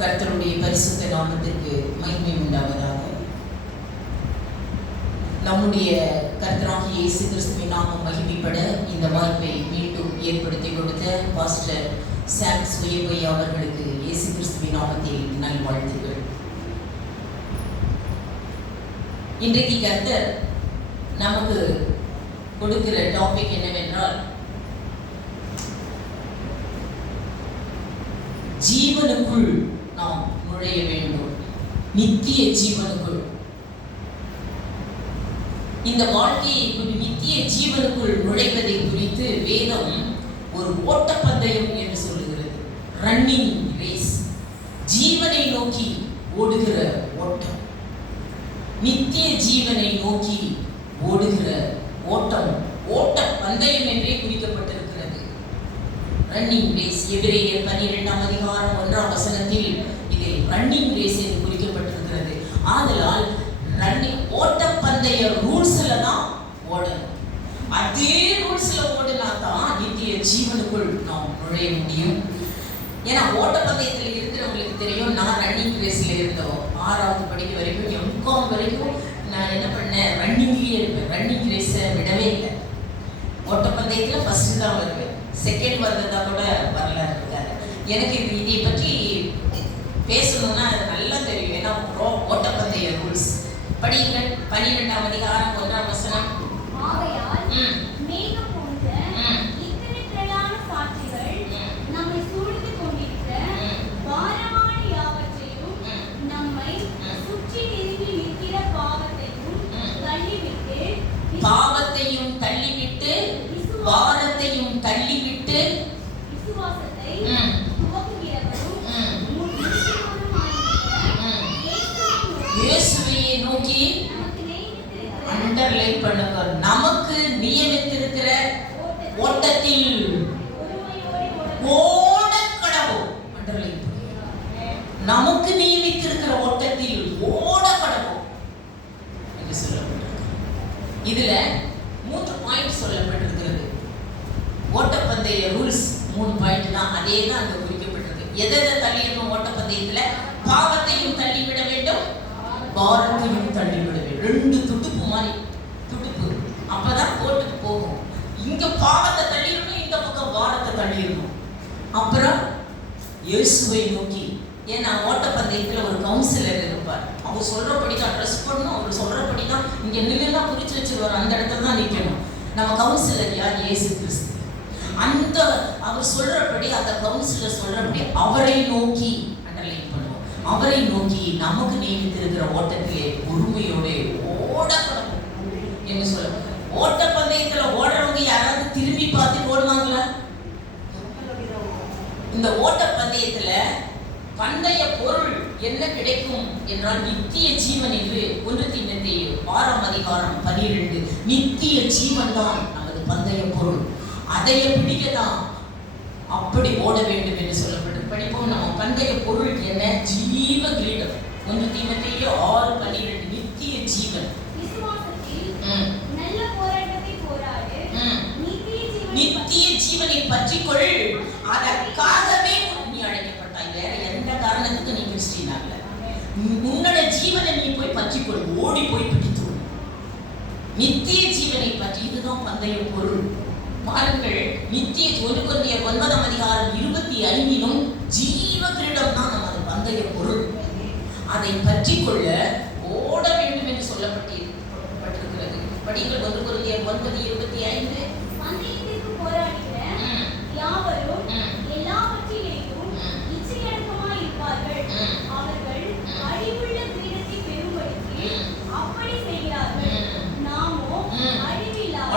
கர்த்தருடைய பரிசுத்த நாமத்திற்கு மகிமை உண்டாவதாக. நம்முடைய கர்த்தராகிய இயேசு கிறிஸ்துவின் நாமம் மகிமைப்பட இந்த வாய்ப்பை மீண்டும் ஏற்படுத்தி கொடுத்த பாஸ்டர் சாம் சுயபையா அவர்களுக்கு இயேசு கிறிஸ்துவின் நாமத்தில் நல்வாழ்த்துக்கள். இன்றைக்கு கர்த்தர் நமக்கு கொடுக்கிற டாபிக் என்னவென்றால், ஜீவனுக்குள் நாம் நுழைய வேண்டும். நித்திய ஜீவனுக்குள், இந்த வாழ்க்கையை நித்திய ஜீவனுக்குள் நுழைவதை குறித்து வேதம் ஒரு ஓட்டப்பந்தயம் என்று சொல்லுகிறது. ரன்னிங் ரேஸ், ஜீவனை நோக்கி ஓடுகிற ஓட்டம், நித்திய ஜீவனை நோக்கி ஓடுகிற ஓட்டம், ஓட்ட பந்தயம் என்றே குறிக்கப்பட்டிருக்கிறது. ரன்னிங் ரேஸ், எபிரேயர் 12ஆம் அதிகாரம் 1ஆம் வசனத்தில் இதை ரன்னிங் ரேஸ் என்று குறிக்கப்பட்டிருக்கிறது. ஆதலால் ரன்னிங் ஓட்டப்பந்தய ரூல்ஸ்ல தான் ஓடணும். அதே ரூல்ஸ்ல ஓடினா தான் நித்திய ஜீவனுக்குள் நாம் நுழைய முடியும். ஏன்னா ஓட்டப்பந்தயத்தில் இருக்கிறவங்களுக்கு தெரியும், நான் ரன்னிங் ரேஸ்ல இருந்தோம். 6வது படிக்க வரைக்கும், எம்காம் வரைக்கும் நான் என்ன பண்ணேன், ரன்னிங்லேயே இருப்பேன். ரன்னிங் ரேஸை விடவே இல்லை. ஓட்டப்பந்தயத்தில் ஃபர்ஸ்ட் தான் வருவேன், செகண்ட் வந்ததா கூட வரலாறு இருக்காது. எனக்கு இதை பற்றி பேசணும்னா நல்லா தெரியும். ஏன்னா ஓட்டப்பந்தய ரூல்ஸ் படியுங்கள். 12ஆம் அதிகாரம் 1ஆம் வசனம். பாவத்தையும் தள்ளிவிட்டு, பாரத்தையும் தள்ளிவிட்டு, இயேசுவையை நோக்கி அண்டர்லைன் பண்ணுங்க. நமக்கு நியமித்திருக்கிற ஓட்டத்தில் ஓட கடவோம். அண்டர்லைன், நமக்கு நியமித்திருக்கிற ஓட்டத்தில் ஓட கடவோம் என்று சொல்லப்பட்டிருக்கு. இதுல 3 பாயிண்ட் சொல்லப்பட்டிருக்கிறது. ஓட்டப்பந்தய ரூல்ஸ் 3 பாயிண்ட் தான். அதே தான் அங்க குறிக்கப்பட்டிருக்கு. எதை தள்ளிடணும் ஓட்டப்பந்தயத்துல? பாவத்தையும் தள்ளிவிட வேண்டும், பாரத்தையும் தள்ளிவிட வேண்டும். 2 துடுப்பு மாதிரி, துடுப்பு அப்பதான் போட்டுக்கு போகும். இங்க பாவத்தை தள்ளிடணும், இந்த பக்கம் பாரத்தை தள்ளிடணும். அப்புறம் இயேசுவை நோக்கி, ஏன்னா ஓட்டப்பந்தயத்துல ஒரு கவுன்சிலர் இருப்பார். அவர் சொல்றபடி தான் ட்ரெஸ் பண்ணணும், அவர் சொல்றபடி தான் இங்க நிலையெல்லாம் குறிச்சு வச்சிருவார். அந்த இடத்துல தான் நிற்கணும். நம்ம கவுன்சிலர் யார்? இயேசு கிறிஸ்து. அந்த அவர் சொல்றபடி, அந்த கவுன்சிலர் சொல்றபடி அவரை நோக்கி அண்டர்லைன் பண்ணுவோம். அவரை நோக்கி நமக்கு நியமித்திருக்கிற ஓட்டத்திலே பொறுமையோட ஓடப்படும் என்று சொல்ல. ஓட்டப்பந்தயத்துல ஓடுறவங்க யாராவது திரும்பி பார்த்து ஓடுவாங்களா? இந்த ஓட்டப்பந்தயத்துல பந்தய பொருள் என்ன கிடைக்கும் என்றால் நித்திய ஜீவன் என்று 1 தீமோத்தேயு 6ஆம் அதிகாரம் 12. நித்திய ஜீவன் தான் நமது பந்தய பொருள். அதை பிடிக்கதான் அப்படி ஓட வேண்டும் என்று சொல்லப்பட்டு படிப்போம். நம்ம பந்தய பொருள் என்ன? ஜீவ கிரீடம். 1 தீமோத்தேயு 6:12. நித்திய ஜீவன். நித்திய ஜீவனை பற்றிக்கொள், அதற்காகவே நீ அழைக்கப்பட்டாய். வேற எந்த காரணத்துக்கு நீ கிறிஸ்டியன் ஆகல. உன்னோட ஜீவனை நீ போய் பற்றிக்கொள், ஓடி போய் பிடித்து. நித்திய ஜீவனை பற்றி, இதுதான் பந்தய பொருள். பாருங்கள், நித்திய 1 கொரிந்தியர் 9ஆம் அதிகாரம் 25 ஜீவ கிரீடம் தான் நமது பந்தய பொருள். அதை பற்றிக்கொள்ள ஓட வேண்டும் என்று சொல்லப்பட்டிருக்கிறது. படிங்கள் 1 கொரிந்தியர் 9:25.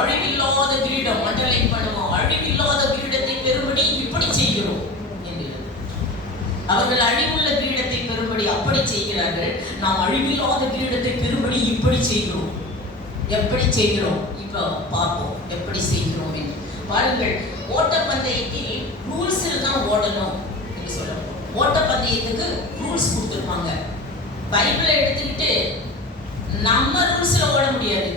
அழிவில்லாத கிரீடம், அண்டர்லைன் பண்ணுவோம். அழிவில்லாத கிரீடத்தை பெறும்படி இப்படி செய்கிறோம் என்கிறது. அவர்கள் அழிவுள்ள கிரீடத்தை பெறும்படி அப்படி செய்கிறார்கள். நாம் அழிவில்லாத கிரீடத்தை பெறும்படி இப்படி செய்கிறோம். எப்படி செய்கிறோம்? இப்போ பார்ப்போம் எப்படி செய்கிறோம் என்று. பாருங்கள், ஓட்டப்பந்தயத்தில் ரூல்ஸில் தான் ஓடணும் என்று சொல்லணும். ஓட்டப்பந்தயத்துக்கு ரூல்ஸ் கொடுத்துருப்பாங்க. பைபிளை எடுத்துக்கிட்டு நம்ம ரூல்ஸ்ல ஓட முடியாது.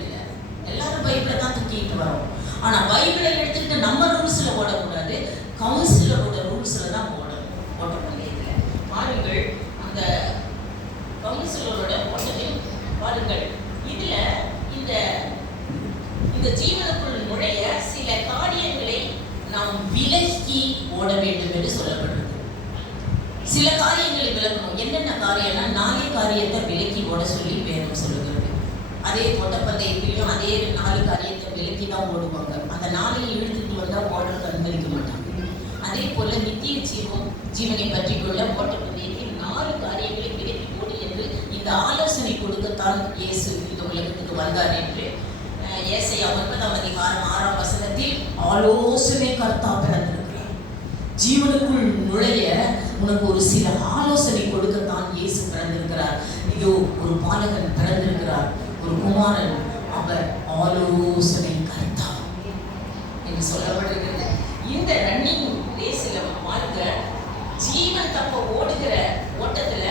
எல்லாரும் பைபிளை தான் தூக்கிட்டு வரோம். ஆனா பைபிளை எடுத்துக்கிட்டு நம்ம ரூல்ஸ்ல ஓடக்கூடாது, கவுன்சிலரோட ரூல்ஸ்ல தான் ஓடணும். ஓட்டப்பந்தயத்துல பாருங்கள், பாருங்கள், இதுல இந்த இந்த ஜீவனுக்குள் நுழைய சில காரியங்களை நாம் விலக்கி ஓட வேண்டும் என்று சொல்லப்படுறது. சில காரியங்களை விலக்கணும். என்னென்ன காரியம்னா 4 காரியத்தை விலக்கி ஓட சொல்லி வேணும் சொல்லுகிறது. அதே ஓட்டப்பந்தயத்திலையும் அதே 4 காரியத்தை விலக்கி தான் ஓடுவாங்க. அந்த 4 இழுத்துட்டு வந்தா ஓடுறது அனுமதிக்க மாட்டாங்க. அதே போல நித்திய ஜீவனை பற்றி கொள்ள ஓட்டப்பந்தயத்தில் 4 காரியங்களை விலக்கி ஓடு என்று இந்த ஆலோசனை கொடுக்கத்தான் இயேசு இந்த உலகத்துக்கு வந்தார் என்று ஏசாயா 9ஆம் அதிகாரம் 6ஆம் வசனத்தில் ஆலோசனை கர்த்தா பிறந்திருக்கிறார். ஜீவனுக்குள் நுழைய உனக்கு ஒரு சில ஆலோசனை கொடுக்கத்தான் இயேசு பிறந்திருக்கிறார். இதோ ஒரு பாலகன் பிறந்திருக்கிறார், ஒரு குமாரன், அவர் ஆலோசனை கர்த்தா என்று சொல்லப்பட்டிருக்கிறது. இந்த ரன்னிங் ரேஸ்ல வாழ்க ஜீவன் தப்ப ஓடுகிற ஓட்டத்துல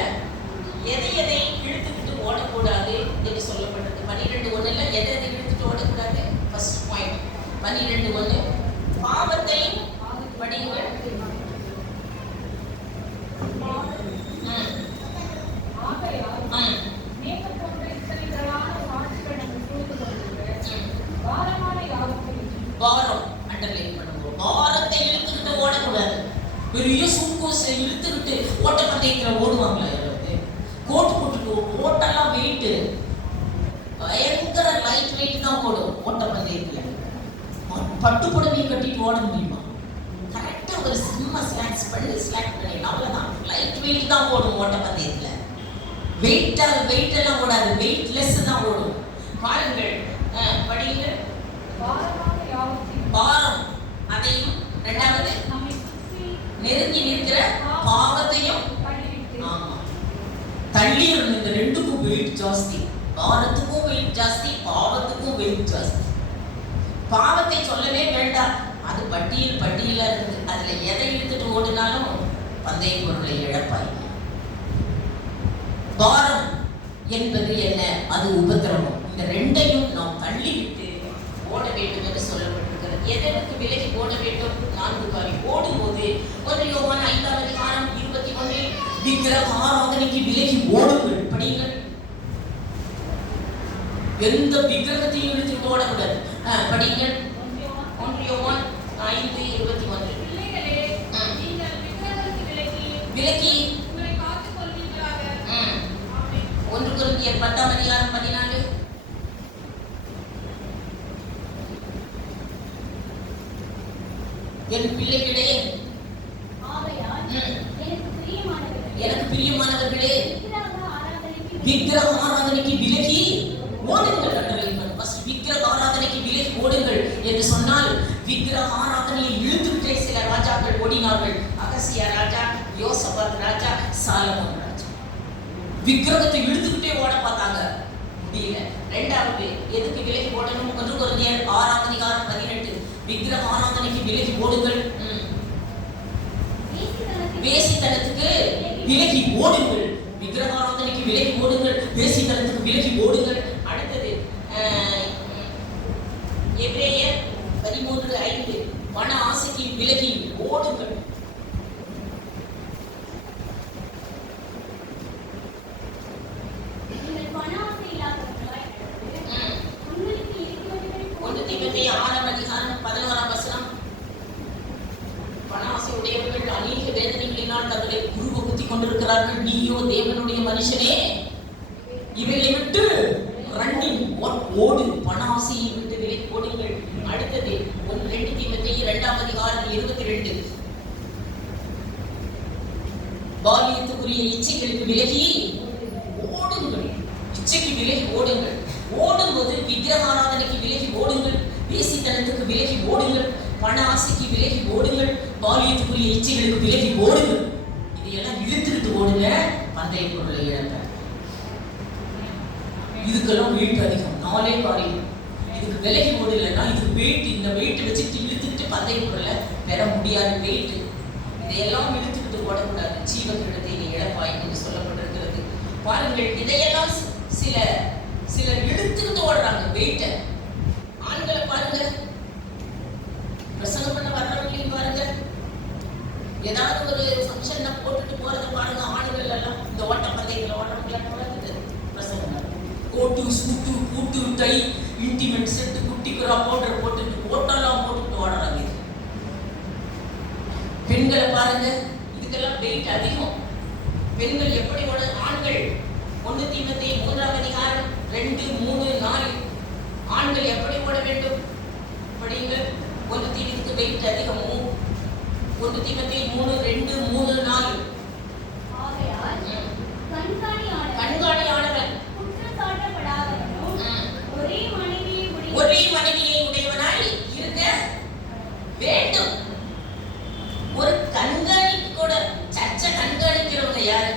எதை இழுத்துக்கிட்டு ஓடக்கூடாது என்று சொல்லப்பட்டது. 12:1 எதை இழுத்துட்டு ஓடக்கூடாது. ஃபர்ஸ்ட் பாயிண்ட் 12:1 பாவத்தை படிங்கள். பாரம் அண்டர்லைன் பண்ணுவோம். பாரத்தை இழுத்துக்கிட்டு ஓடக்கூடாது. பெரிய சுங்கோசை இழுத்துக்கிட்டு ஓட்டப்பந்தயத்தில் ஓடுவாங்களே, கோட்டு போட்டுட்டு ஓட்டெல்லாம் வெயிட்டு பயங்கர லைட் வெயிட் தான் ஓடும் ஓட்டப்பந்தயத்தில். பட்டு புடவையை கட்டிட்டு ஓட முடியுமா? கரெக்டாக ஒரு சிம்ம ஸ்லாக்ஸ் பண்ணி அவ்வளோதான். லைட் வெயிட் தான் ஓடும் ஓட்டப்பந்தயத்தில். வெயிட்டெல்லாம் ஓடாது, வெயிட்லெஸ் தான் ஓடும். பாருங்கள், படிங்க. பாரம் அதையும், 2வது நெருங்கி நிற்கிற பாவத்தையும். ஆமா, தள்ளீர். இந்த 2க்கும் வெயிட் ஜாஸ்தி. பாரத்துக்கும் வெயிட் ஜாஸ்தி, பாவத்துக்கும் வெயிட் ஜாஸ்தி. பாவத்தை சொல்லவே வேண்டாம், அது பட்டியலா இருக்குது. அதுல எதை இழுத்துட்டு ஓடினாலும் பந்தய பொருளை இழப்பாய். பாரம் என்பது என்ன? அது உபத்திரவம். இந்த 2ஐயும் நாம் தள்ளிவிட்டு ஓட வேண்டும் என்று சொல்லப்பட்டிருக்கிறது. எதற்கு விலகி ஓட வேண்டும்? 4 காரியம். ஓடும்போது 1 யோவான் 5ஆம் அதிகாரம் 21 விக்கிரக ஆராதனைக்கு விலகி ஓடுங்கள். படியுங்கள். எந்த விக்கிரகத்தையும் இழுத்துட்டு ஓடக்கூடாது. படியுங்கள். 1 யோவான் 5:21 விலகி 1 கொரிந்தியர் 10ஆம் அதிகாரம் 14 என் பிள்ளைகளே, எனக்கு பிரியமானவர்களே, விக்கிரக ஆராதனைக்கு விலகி ஓடுங்கள். விக்கிரக ஆராதனைக்கு விலகி ஓடுங்கள் என்று சொன்னால், விக்கிரக ஆராதனையை இழுத்துக்கிட்டே சில ராஜாக்கள் ஓடினார்கள். அகசியா ராஜா, யோசபாத் ராஜா, சாலமோன் ராஜா. விக்கிரகத்தை இழுத்துக்கிட்டே ஓட பார்த்தாங்க, முடியல. 2வது எதுக்கு விலகி ஓடணும்? 1 கொரிந்தியர் 6ஆம் அதிகாரம் 18 விக்கிரக ஆராதனைக்கு விலகி ஓடுங்கள். வேசித்தனத்துக்கு விலகி ஓடுங்கள். விக்கிரக ஆராதனைக்கு விலகி ஓடுங்கள், வேசித்தனத்துக்கு விலகி ஓடுங்கள். அடுத்தது எபிரேயர் 13:5 மன ஆசைக்கு விலகி ஓடுங்கள். தங்களை குருவை குத்தி கொண்டிருக்கிறார்கள். நீயோ தேவனுடைய மனுஷனே, இவைகளை விட்டு ரன்னிங் ஓடு, பண ஆசையை விட்டு விலகி ஓடுங்கள். அடுத்தது 2 தீமோத்தேயு 2ஆம் அதிகாரம் 22 பாலியத்துக்குரிய இச்சைகளுக்கு விலகி ஓடுங்கள். இச்சைக்கு விலகி ஓடுங்கள். ஓடும்போது விக்கிரக ஆராதனைக்கு விலகி ஓடுங்கள், வேசித்தனத்துக்கு விலகி ஓடுங்கள், பண ஆசைக்கு விலகி ஓடுங்கள், பாலியத்துக்குரிய இச்சைகளுக்கு விலகி ஓடுங்கள். இதையெல்லாம் இழுத்துக்கிட்டு ஓடுங்க, பந்தய பொருளை இழக்க. இதுக்கெல்லாம் வெயிட் அதிகம். 4 காரியம். இதுக்கு விலகி ஓடலைன்னா இதுக்கு வெயிட், இந்த வெயிட் வச்சுட்டு இழுத்துக்கிட்டு பந்தய பொருளை பெற முடியாது. வெயிட் இதையெல்லாம் இழுத்துக்கிட்டு ஓடக்கூடாது. ஜீவகிரத்தை நீ இழப்பாய் என்று சொல்லப்பட்டிருக்கிறது. பாருங்கள், இதையெல்லாம் சிலர் இழுத்துக்கிட்டு ஓடுறாங்க வெயிட்டை. ஆண்களை பாருங்க, பிரசங்கம் பண்ண வர்றவங்களையும் பாருங்க, ஏதாவது ஒரு ஃபங்க்ஷன்ல போட்டுட்டு போறதை பாருங்க. ஆண்கள் எல்லாம் இந்த ஓட்ட பந்தயத்தில் ஓடுறவங்க பிரசங்கம் கோட்டு சூட்டு கூட்டு டை இன்டிமெண்ட் செட்டு குட்டிக்குறா பவுடர் போட்டுட்டு ஓட்டெல்லாம் போட்டுட்டு ஓடுறாங்க. பெண்களை பாருங்க, இதுக்கெல்லாம் வெயிட் அதிகம். பெண்கள் எப்படி ஓட, ஆண்கள் 1 தீமோத்தேயு 3ஆம் அதிகாரம் 2, 3, 4 ஆண்கள் எப்படி ஓட வேண்டும் படியுங்கள். 1 தீமோத்தேயுக்கு வெயிட் அதிகம். 1 தீமோத்தேயு 3, 2, 3, 4 கண்காணியாளவன் குற்றச்சாட்டப்படாதவனும் ஒரே மனைவியை உடையவனாய் இருக்க வேண்டும். ஒரு கண்காணிப்பு கூட, சர்ச்சை கண்காணிக்கிறவங்க யாரு?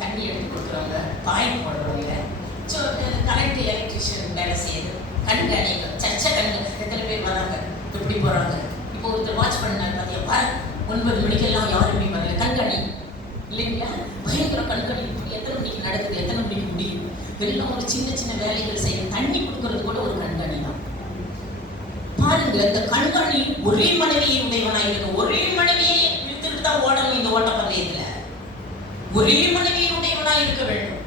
தண்ணி எடுத்து கொடுக்குறவங்க, பாயிண்ட் போடுறவங்க, கரண்ட் எலக்ட்ரிஷியன் வேலை செய்யுது, கண்காணிங்க. சர்ச்சை எத்தனை பேர் வராங்க, எப்படி போறாங்க. இப்போ ஒருத்தர் வாட்ச் பண்ணாரு பாத்தியா, பாரு 9 மணிக்கெல்லாம் யாருமே வரல, கண்காணி இல்லைங்களா? பயங்கர கண்காணி. எத்தனை மணிக்கு நடக்குது, எத்தனை மணிக்கு முடியும், எல்லாம் ஒரு சின்ன சின்ன வேலைகள் செய்ய. தண்ணி கொடுக்கறது கூட ஒரு கண்காணி தான். பாருங்க, இந்த கண்காணி ஒரே மனைவியை உடையவனாய் இருக்க. ஒரே மனைவியை இழுத்துட்டு தான் ஓடணும் இந்த ஓட்டப்பந்தயத்துல. ஒரே மனைவியை உடையவனாய் இருக்க வேண்டும்.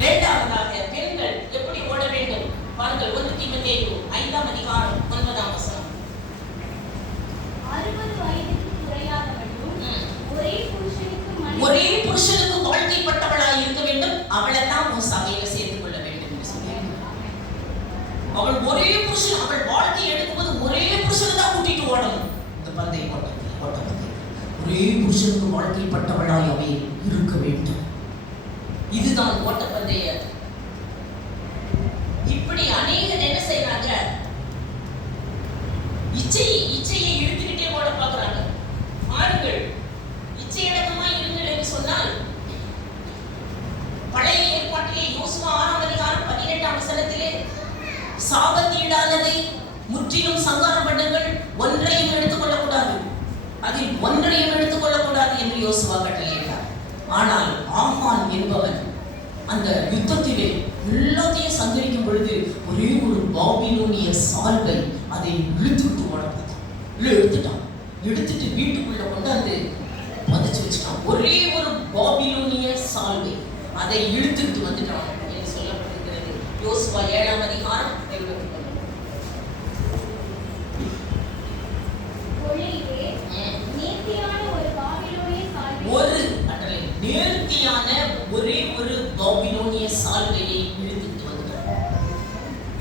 இரண்டாவதாக பெண்கள் எப்படி ஓட வேண்டும் பாருங்கள். 1 தீமோத்தேயு 5ஆம் அதிகாரம் 9ஆம் வசனம். 60 வயதுக்கு குறையாதவளும் ஒரே புருஷனுக்கு வாழ்க்கைப்பட்டவளாய் இருக்க வேண்டும். அவளை தான் உன் சபையில சேர்த்துக் கொள்ள வேண்டும் என்று சொல்லியிருக்கிறார். அவள் ஒரே புருஷன், அவள் வாழ்க்கை எடுக்கும்போது ஒரே புருஷனை தான் கூட்டிட்டு ஓடணும். இந்த பந்தய ஓட்டப்பந்தயம் ஒரே புருஷனுக்கு வாழ்க்கைப்பட்டவளாய் அவை இருக்க வேண்டும். இதுதான் ஓட்டப்பந்தய. இப்படி அநேகர் என்ன செய்யறாங்க, இச்சையை இழுத்துக்கிட்டே ஓட பார்க்கறாங்க. ஆண்கள் இச்சையடக்கமாய் இருங்கள் என்று சொன்னால், பழைய ஏற்பாட்டிலே யோசுவா 6ஆம் அதிகாரம் 18ஆம் வசனத்திலே சாபத்தீடானதை முற்றிலும் சங்காரம் பண்ணுங்கள், ஒன்றையும் எடுத்துக்கொள்ளக்கூடாது, அதில் ஒன்றையும் எடுத்துக்கொள்ளக்கூடாது என்று யோசுவா கட்டளையிட்டார். ஆனால் ஆமான் என்பவன் அந்த யுத்தத்திலே எல்லாத்தையும் சங்கரிக்கும் பொழுது ஒரே ஒரு பாபிலோனிய சால்வை அதை இழுத்துட்டு ஓட பார்த்தான். எடுத்துட்டு வீட்டுக்குள்ள கொண்டாந்து புதைச்சு வச்சுட்டான். ஒரே ஒரு பாபிலோனிய சால்வை அதை இழுத்துட்டு வந்துட்டான் என்று சொல்லப்படுகிறது. யோசுவா 7ஆம் அதிகாரம் 21. நேர்த்தியான ஒரே ஒரு பாபிலோனிய சால்வையை இழுத்துட்டு வந்துட்டார்.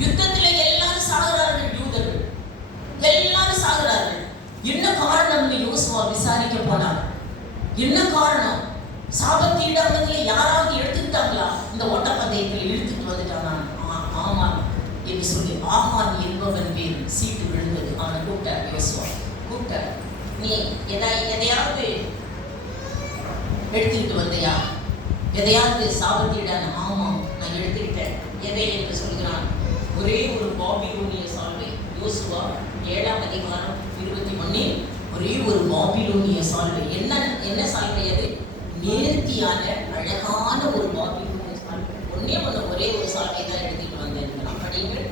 யுத்தத்திலே எல்லாரும் சாகுறார்கள், யூதர்கள் எல்லாரும் சாகுறார்கள். என்ன காரணம்னு யோசுவா விசாரிக்க போனார். என்ன காரணம்? சாபத்தீடானதுல யாராவது எடுத்துக்கிட்டாங்களா? இந்த ஓட்டப்பந்தயத்தில் இழுத்துட்டு வந்துட்டானா? ஆமா என்று சொல்லி ஆமான் என்பவன் பேர் சீட்டு விழுந்தது. அவனை கூப்பிட்டார் யோசுவா. கூப்பிட்டார், நீ எதையாவது எடுத்துக்கிட்டு வந்தையா? எதையாவது சாபத்தீடான? ஆமாம், நான் எடுத்துக்கிட்டேன். எதை என்று சொல்கிறான்? ஒரே ஒரு பாபிலோனிய சால்வை. யோசுவா 7ஆம் அதிகாரம் 21. ஒரே ஒரு பாபிலோனிய சால்வை. என்ன சால்வை அது? நேர்த்தியான அழகான ஒரு பாபிலோனிய சால்வை. ஒரே ஒரு சால்வை தான் எடுத்துட்டு வந்தேன். படிங்கள்.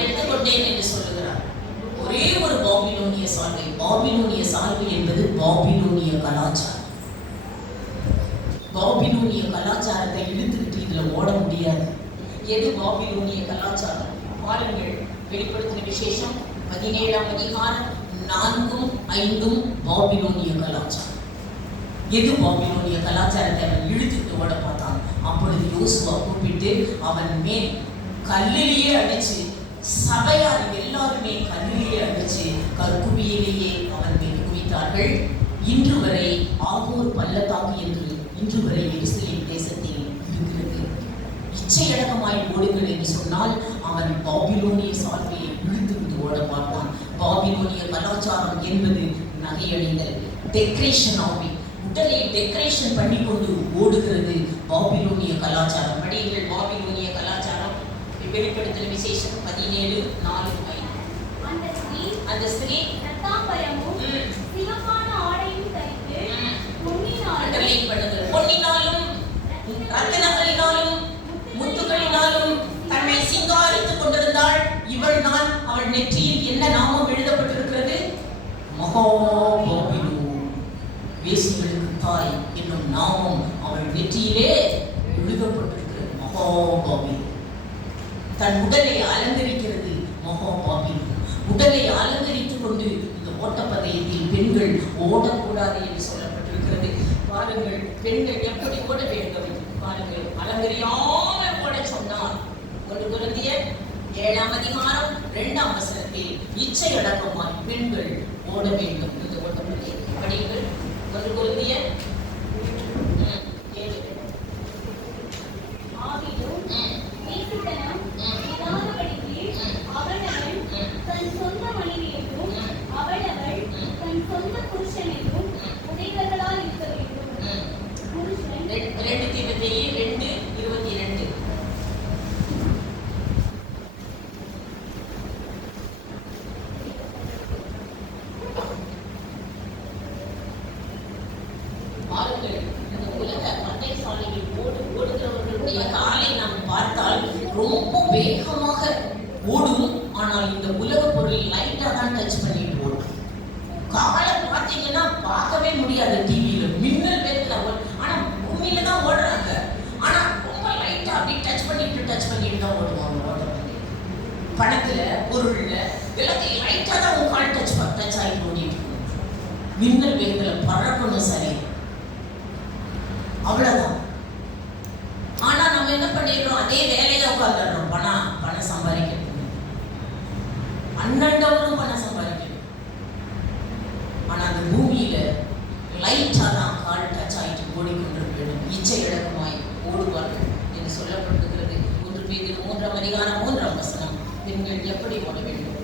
எடுத்துக்கொண்டேன் என்று சொல்லுகிறார். ஒரே ஒரு பாபிலோனிய சால்வை. பாபிலோனிய சால்வை என்பது பாபிலோனிய கலாச்சாரம். பாபிலோனிய கலாச்சாரத்தை இழுத்துக்கிட்டு இதுல ஓட முடியாது. எது பாபிலோனிய கலாச்சாரம்? பாருங்கள், வெளிப்படுத்தின விசேஷம் 17ஆம் அதிகாரம் 4ம் 5ம் பாபிலோனிய கலாச்சாரம். எது பாபிலோனிய கலாச்சாரத்தை அவன் இழுத்துட்டு ஓட பார்த்தான். அப்பொழுது யோசுவா கூப்பிட்டு அவன் மேல் கல்லிலேயே அடிச்சு, சபையார் எல்லாருமே கல்லிலேயே அடிச்சு கற்குவியிலேயே அவன் மீது குவித்தார்கள். இன்று வரை ஆகூர் பள்ளத்தாக்கு என்று இன்று வரை எருசலேம் தேசத்தில் இருக்கிறது. இச்சையடக்கமாய் ஓடுங்கள் என்று சொன்னால் அவன் பாபிலோனிய சால்வையை இழுத்துவிட்டு ஓட பார்த்தான். பாபிலோனிய கலாச்சாரம் என்பது நகையணிந்தல், டெக்கரேஷன் ஆகி உடலை டெக்கரேஷன் பண்ணி கொண்டு ஓடுகிறது பாபிலோனிய கலாச்சாரம். படியுங்கள், பாபிலோனிய கலாச்சாரம். வெளிப்படுத்தின விசேஷம் 17:4-5. அந்த ஸ்திரீ சிவப்பான ஆடையும் தரித்து பொன்னினாலும் ரத்தினங்களினாலும் முத்துக்கள் இவள் தான். அவள் நெற்றியில் என்ன நாமம் எழுதப்பட்டிருக்கிறது? மகாபாபிலோன், வேசிகளுக்கு தாய் என்னும் நாமம் அவள் நெற்றியிலே எழுதப்பட்டிருக்கிறது. மகாபாபிலோன் தன் உடலை அலங்கரிக்கிறது. மகாபாபிலோன் உடலை அலங்கரித்துக் கொண்டு இந்த ஓட்டப்பந்தயத்தில் பெண்கள் ஓடக்கூடாது என்று சொல்லப்பட்டிருக்கிறது. பாருங்கள், பெண்கள் எப்படி ஓட வேண்டும் பாருங்கள். அலங்கரியாமல் ஓட சொன்னார். 1 கொரிந்தியர் 7ஆம் அதிகாரம் 2ஆம் வசனத்தில் இச்சை அடக்கமாய் பெண்கள் ஓட வேண்டும் இந்த ஓட்டப்பந்தயம். படியுங்கள். 1 கொரிந்தியர் 7. ஆகிலும் வேசித்தனம் இல்லாதபடிக்கு அவனவன் தன் சொந்த மனைவியையும் அவளவள் தன் சொந்த புருஷனையும் உடையவர்களாய் இருக்க வேண்டும். புருஷன் 2 தீமோத்தேயு 2:22. பாருங்கள், இந்த உலக பந்தய சாலையில் ஓடுகிறவர்களுடைய காலை நாம் பார்த்தால் ரொம்ப வேகமாக ஓடும். ஆனால் இந்த உலக பொருள் லைட்டா தான் டச் பண்ணிட்டு ஓடும். காலை பார்த்தீங்கன்னா பார்க்கவே முடியாது. டிவியில மின்னல் வேகத்துல ஓடும். ஆனா பூமியில தான் ஓடுறாங்க. ஆனா ரொம்ப லைட்டா அப்படி டச் பண்ணிட்டு தான் ஓடுவாங்க. ஓட்டப்பந்தயம் பணத்துல பொருள்ல எல்லாத்தையும் லைட்டா தான் உங்க கால் டச் ஆகி ஓடிட்டு இருக்கும். மின்னல் வேகத்துல பறக்கணும் சரி, அவ்வளவுதான். ஆனா நம்ம என்ன பண்ணிடுறோம்? அதே வேலையில உட்கார்ந்துடுறோம். பணம் சம்பாதிக்கணும், அண்ணண்டவரும் பணம் சம்பாதிக்கணும். ஆனா அந்த பூமியில லைட்டா தான் கால் டச் ஆயிட்டு ஓடிக்கொண்டிருக்க வேண்டும். இச்சை அடக்கமாய் ஓடுவார்கள் என்று சொல்லப்பட்டிருக்கிறது. 1 பேதுரு 3ஆம் அதிகாரம் 3ஆம் வசனம். பெண்கள் எப்படி ஓட வேண்டும்?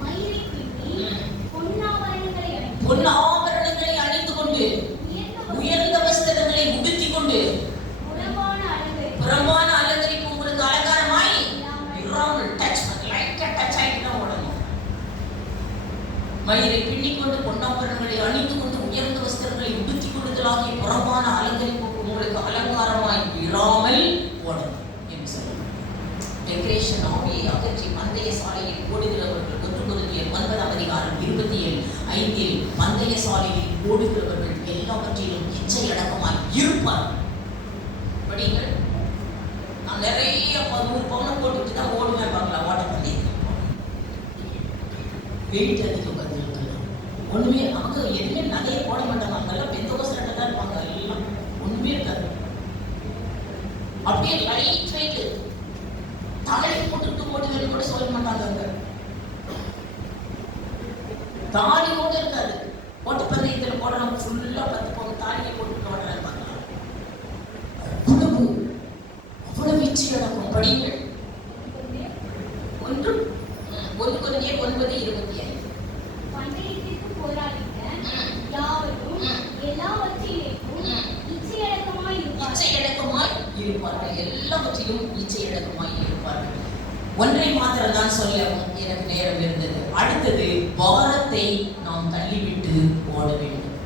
மயிரை பின்னி பொன்னாபரணங்களை அணிந்து கொண்டு உயர்ந்த வஸ்திரங்களை உடுத்திக் கொண்டு புறம்பான அலங்கரிப்பு உங்களுக்கு அலங்காரமாய் இராமல் லைட்டா டச் ஆயிட்டு தான் ஓடணும். மயிரை பின்னிக்கொண்டு பொன்னாபரணங்களை அணிந்து கொண்டு உயர்ந்த வஸ்திரங்களை உடுத்திக் கொள்ளுதலாகிய புறம்பான அலங்கரிப்பு உங்களுக்கு அலங்காரமாய் இராமல் ஓடணும் என்று சொல்லணும். டெக்கரேஷன் ஆவியை அகற்றி பந்தய சாலையில் ஓடுகிறவர்கள் 1 கொரிந்தியர் 9ஆம் அதிகாரம் 27:5 பந்தய சாலையில் ஓடுகிறவர்கள் எல்லாவற்றிலும் இச்சை அடக்கமாய் இருப்பார். படிங்கள். நான் நிறைய 100 பவுன் போட்டுட்டு தான் ஓடுவேன். பார்க்கலாம் ஓட்டப்பந்தயத்தில் வெயிட் அதிகம் கற்றுக்கலாம். ஒண்ணுமே அவங்க எதுவுமே நகையை போட மாட்டாங்க. அங்கெல்லாம் பெந்தகோஸ்தலா தான் இருப்பாங்க. எல்லாம் ஒண்ணுமே இருக்காது. அப்படியே லைட் வெயிட். தாலி போட்டுட்டு ஓடுவேன்னு கூட சொல்ல மாட்டாங்க. தாலியோட இருக்காது. ஓட்டப்பந்தயத்தில் போடணும் ஃபுல்லா 10 பவுன் தாலியை போட்டுட்டு ஓடுறாங்க. அவ்வளவு இச்சை அடக்கம். படிங்கள். 1 கொரிந்தியர் 9:25. பந்தயத்திற்கு போராடின யாவரும் எல்லாவற்றிலேயும் இச்சையடக்கமாய் இருப்பார்கள். எல்லாவற்றிலும் இச்சையடக்கமாய் இருப்பார்கள். ஒன்றை மாத்திரம் தான் சொல்ல எனக்கு நேரம் இருந்தது. அடுத்தது, பாரத்தை நாம் தள்ளிவிட்டு ஓட வேண்டும்.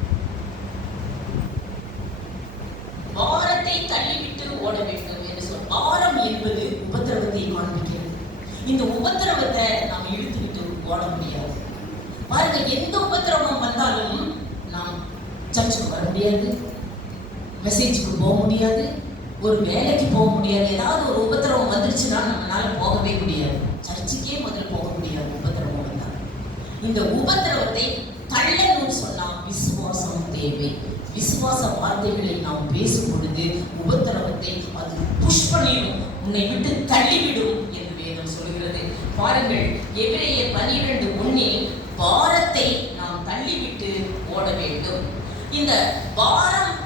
பாரத்தை தள்ளிவிட்டு ஓட வேண்டும் என்று சொல். பாரம் என்பது உபத்திரவத்தை காண்பிக்கிறது. இந்த உபத்திரவத்தை நாம் இழுத்துவிட்டு ஓட முடியாது. பாருங்க, எந்த உபத்திரவம் வந்தாலும் நாம் சர்ச்சுக்கு வர முடியாது, மெசேஜுக்கு போக முடியாது, ஒரு வேலைக்கு போக முடியாது. ஏதாவது ஒரு உபத்திரவம் வந்துருச்சுன்னா நம்மளால போகவே முடியாது. சர்ச்சுக்கே முதல்ல போக முடியாது உபத்திரவம் வந்தால். இந்த உபத்திரவத்தை தள்ளணும்னு சொன்னா விசுவாசம் தேவை. விசுவாச வார்த்தைகளை நாம் பேசும் பொழுது உபத்திரவத்தை அது புஷ் பண்ணிடும், உன்னை விட்டு தள்ளிவிடும் என்று வேதம் சொல்கிறது. பாருங்கள், எபிரேயர் 12:1 பாரத்தை நாம் தள்ளிவிட்டு ஓட வேண்டும். இந்த பாரம்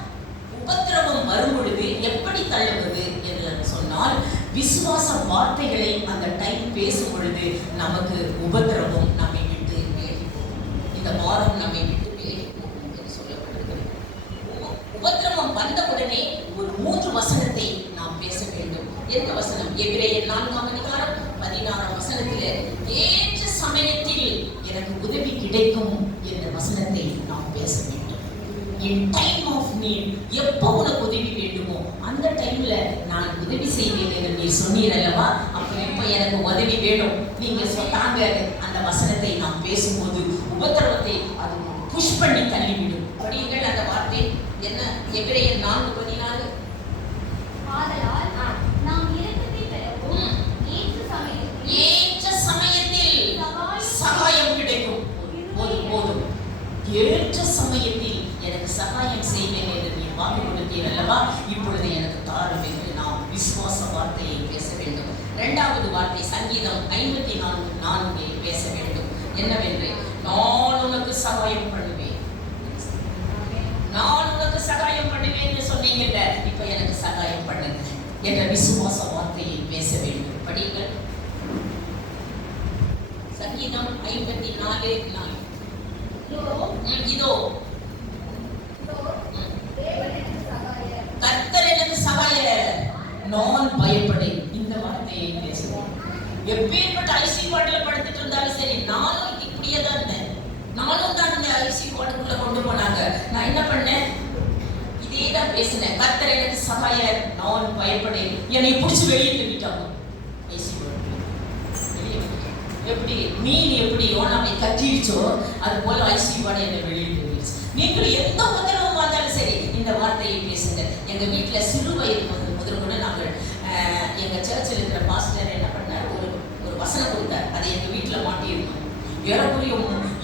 உபத்திரவம் வரும் பொழுது எப்படி தள்ளுவது என்று சொன்னால், விசுவாச வார்த்தைகளை அந்த டைம் பேசும் பொழுது நமக்கு உபத்திரவம் நம்மை விட்டு விலகி போகும். இந்த பாரம் நம்மை விட்டு விலகி போகும் என்று சொல்லப்படுகிறது. உபத்திரவம் வந்த உடனே ஒரு 3 வசனத்தை நாம் பேச வேண்டும். எந்த வசனம்? எபிரேயர் 4ஆம் அதிகாரம் 16ஆம் வசனத்திலே ஏற்ற சமயத்தில் எனக்கு உதவி கிடைக்கும் என்ற வசனத்தை நாம் பேச வேண்டும். என் டைம் ஆஃப் நீட், எப்போ உனக்கு உதவி வேண்டுமோ அந்த டைம்ல நான் உதவி செய்வேன் என்று நீ சொன்னீர் அல்லவா? அப்ப எப்ப எனக்கு உதவி வேணும் நீங்க சொன்னாங்க. அந்த வசனத்தை நாம் பேசும்போது உபத்திரவத்தை அது புஷ் பண்ணி தள்ளிவிடும். படியுங்கள் அந்த வார்த்தை என்ன? எபிரேயர் 4:14. ஆதலால் நாம் இரக்கத்தை பெறவும் ஏற்ற சமயத்தில் சகாயம் கிடைக்கும். போதும், ஏற்ற சமயத்தில் எனக்கு சகாயம் செய்வேன் என்று நீ வாக்கு கொடுத்தீர் அல்லவா? இப்பொழுது எனக்கு தாரும் என்று நாம் விசுவாச வார்த்தையை பேச வேண்டும். இரண்டாவது வார்த்தை சங்கீதம் 54:4 பேச வேண்டும். என்னவென்று, நான் உனக்கு சகாயம் பண்ணுவேன், நான் உனக்கு சகாயம் பண்ணுவேன் என்று சொன்னீங்கல்ல, இப்ப எனக்கு சகாயம் பண்ணுங்க என்ற விசுவாச வார்த்தையை பேச வேண்டும். படிங்கள் சங்கீதம் 54:4. இதோ கர்த்தர் எனக்கு சகாயர், நான் பயப்படேன். இந்த வார்த்தையை பேசுவோம். எப்பேற்பட்ட ஐசி வார்டுல படுத்துட்டு இருந்தாலும் சரி, நானும் இப்படியே தான் இருந்தேன். நானும் தான் இந்த ஐசி வார்டுக்குள்ள கொண்டு போனாங்க. நான் என்ன பண்ணேன்? இதே தான் பேசினேன். கர்த்தர் எனக்கு சகாயர், நான் பயப்படேன். என்னை பிடிச்சி வெளியே தள்ளிட்டாங்க. ஐசி வார்டு வெளியே எப்படி மீன் எப்படி ஓனாமை கட்டிடுச்சோ அது போல ஐசி வார்டு என்னை வெளியே தள்ளிடுச்சு. நீங்கள் எந்த உத்தரவு வந்தாலும் சரி இந்த வார்த்தையை பேசுங்க. எங்க வீட்டுல சிறு வயது முதற்கொண்டு நாங்கள் எங்க சர்ச்சில் இருக்கிற பாஸ்டர் என்ன பண்ணார், ஒரு வசனம் கொடுத்தார். அதை எங்க வீட்டுல மாட்டியிருந்தோம். ஏறக்குறைய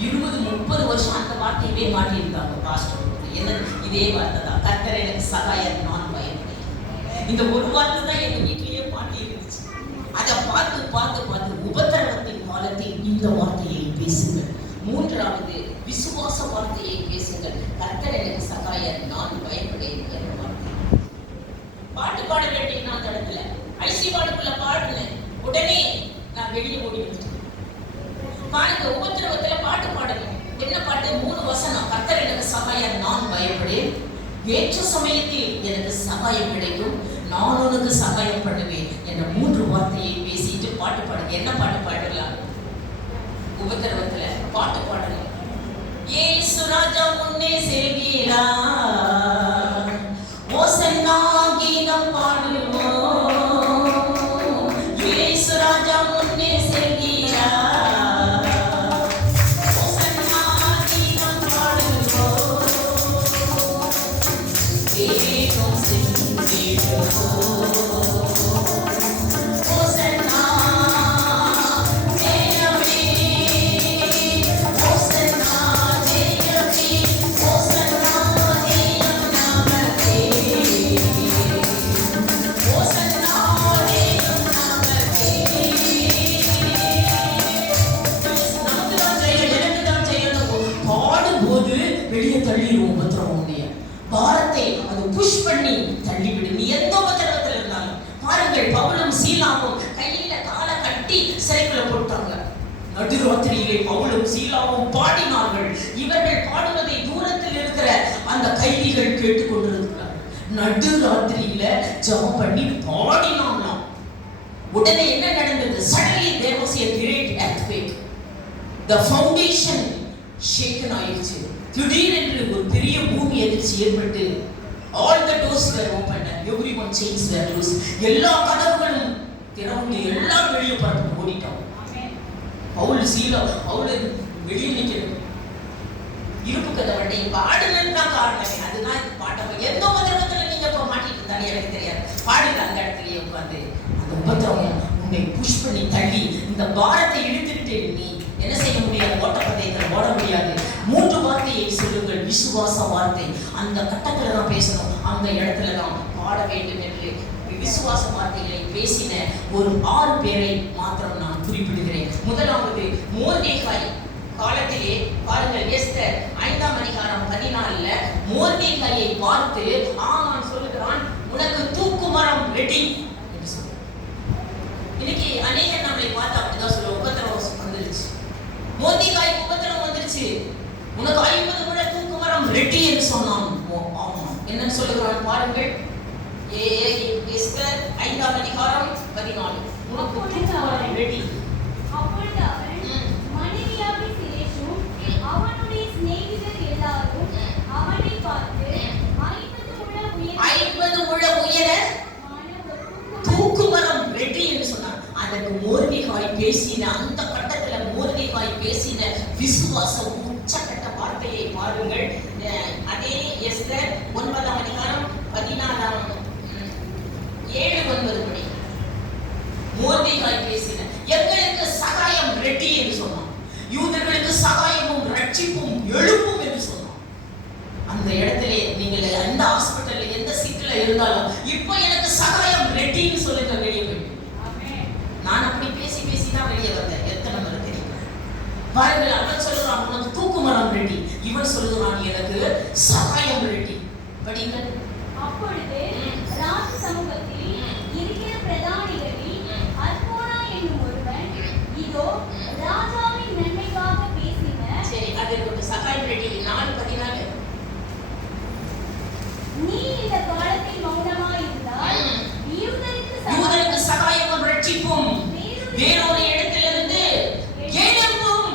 20-30 வருஷம் அந்த வார்த்தையவே மாட்டியிருந்தாங்க பாஸ்டர். என்ன? இதே வார்த்தை தான், கர்த்தர் எனக்கு சகாயர், நான் பயப்படேன். இந்த ஒரு வார்த்தை தான் எங்க வீட்டிலேயே மாட்டி இருந்துச்சு. அதை பார்த்து பார்த்து பார்த்து உபத்திரவத்தின் காலத்தில் இந்த வார்த்தையை பேசுங்கள். மூன்றாவது விசுவாச வார்த்தையை பேசுங்கள். கர்த்தர் எனக்கு சகாயர், நான் பயப்படேன் என்ற வார்த்தை. பாட்டு பாட வேண்டிய நான் இடத்துல ஐசி வார்டுக்குள்ள பாடுனேன். உடனே நான் வெளியே ஓடி வந்துட்டேன். பாருங்க, உபத்திரவத்துல பாட்டு பாடணும். என்ன பாட்டு? 3 வசனம். கர்த்தர் எனக்கு சகாயர், நான் பயப்படேன். ஏற்ற சமயத்தில் எனக்கு சகாயம் கிடைக்கும், நான் உனக்கு சகாயம் பண்ணுவேன் என்ற 3 வார்த்தையை பேசிட்டு பாட்டு பாடுங்க. என்ன பாட்டு பாடலாம்? உபத்திரவத்துல பாட்டு பாடணும். இயேசு ராஜா முன்னே செல்கிறார், ஓசன்னா கீதம் பாடுவோம். இயேசு ராஜா முன்னே செல்கிறார், ஓசன்னா கீதம் பாடுவோம். வேகம் சென்றிடுவோம். ஓசன்னா ஜெயமே, ஓசன்னா ஜெயமே, ஓசன்னா ஜெயம் நமக்கே, ஓசன்னா ஜெயம் நமக்கே. நமக்கு தான் ஜெயம், எனக்கு தான் ஜெயம். பாடும்போது வெளியே தள்ளிடுவோம் உபத்திரவமுடைய பாரத்தை. அது புஷ் பண்ணி தள்ளிவிடு. நீ எந்த உபத்திரவத்தில் இருந்தாலும் பாருங்கள், பவுலும் சீலாவும் கையில காலை கட்டி சிறைக்குள்ள போட்டாங்க. நடுராத்திரியிலே பவுலும் சீலாவும் பாடினார்கள். இவர்கள் பாடுவதை தூரத்தில் இருக்கிற அந்த கைதிகள் கேட்டுக்கொண்டிருக்கிறார்கள். நடுராத்திரியில ஜெபம் பண்ணி பாடினாங்களாம். உடனே என்ன நடந்தது? Suddenly there was a great earthquake. The foundation shaken ஆயிடுச்சு. திடீரென்று ஒரு பெரிய பூமி அதிர்ச்சி ஏற்பட்டு all the doors were open and everyone chains were loose. எல்லா கதவுகளும் திறந்து எல்லாம் வெளியே பறந்து ஓடிட்டாங்க. பவுல் சீலா வெளியே நிற்கிறது. இருப்பு கதவண்டை பாடுனது தான் காரணமே. அதுதான் இந்த பாட்டை. எந்த உபத்திரவத்தில் நீங்க இப்போ மாட்டிட்டு இருந்தாலும் எனக்கு தெரியாது. பாடுங்க அந்த இடத்துலயே உட்காந்து. அந்த உபத்திரவம் உன்னை புஷ் பண்ணி தள்ளி இந்த பாரத்தை இழுத்துக்கிட்டு நீ என்ன செய்ய முடியாது? ஓட்டப்பந்தயத்தில் ஓட முடியாது. 3 வார்த்தையை சொல்லுங்கள். விசுவாச வார்த்தை. அந்த கட்டத்துல தான் பேசணும், அந்த இடத்துல தான் பாட வேண்டும் என்று விசுவாச வார்த்தைகளை பேசின ஒரு 6 பேரை மாத்திரம் நான் குறிப்பிடுகிறேன். முதலாவது மோர்தேகாய் காலத்திலே பாருங்கள், எஸ்தர் 5ஆம் அதிகாரம் 14 மோர்தேகாயை பார்த்து ஆமான் சொல்லுகிறான், உனக்கு தூக்கு மரம் ரெடி என்று சொல்லுவார். இன்னைக்கு அநேகர் நம்மளை பார்த்து அப்படிதான் சொல்லுவோம். உபத்திரவம் வந்துருச்சு, மோர்தேகாய் உபத்திரவம் வந்துருச்சு, உனக்கு 50 முழ தூக்கு மரம் ரெடி என்று சொன்னான். ஆமா, என்ன சொல்லுகிறான் பாருங்கள். எஸ்தர் 5ஆம் அதிகாரம் 14 உனக்கு தூக்கு மரம் ரெடி. அப்பொழுது அவன் மனைவியாகிய சிரேஷும் அவனுடைய சிநேகிதர் எல்லாரும் அவனை பார்த்து இருந்தாலும் இப்போ எனக்கு சகாயம் ரெட்டின்னு சொல்லுங்க, வெளியே போயிட்டு. நான் அப்படி பேசி பேசி தான் வெளியே வந்தேன். எத்தனை முறை தெரியுமா? பாருங்கள், அவன் சொல்லுறான் உனக்கு தூக்கு மரம் ரெட்டி, இவன் சொல்லுகிறான் எனக்கு சகாயம் ரெட்டி. படிங்கள். அப்பொழுது ராஜ சமூகத்தில் இருக்கிற பிரதானிகளில் அற்போனா என்னும் ஒருவன், இதோ ராஜாவின் நன்மைக்காக பேசின. சரி, அதற்கு சகாயம் ரெட்டி 4:14. நீ இந்த காலத்தில் மௌனமாய் இருந்தால் யூதருக்கு சகாயமும் ரட்சிப்பும் வேறொரு இடத்திலிருந்து எழும்பும்.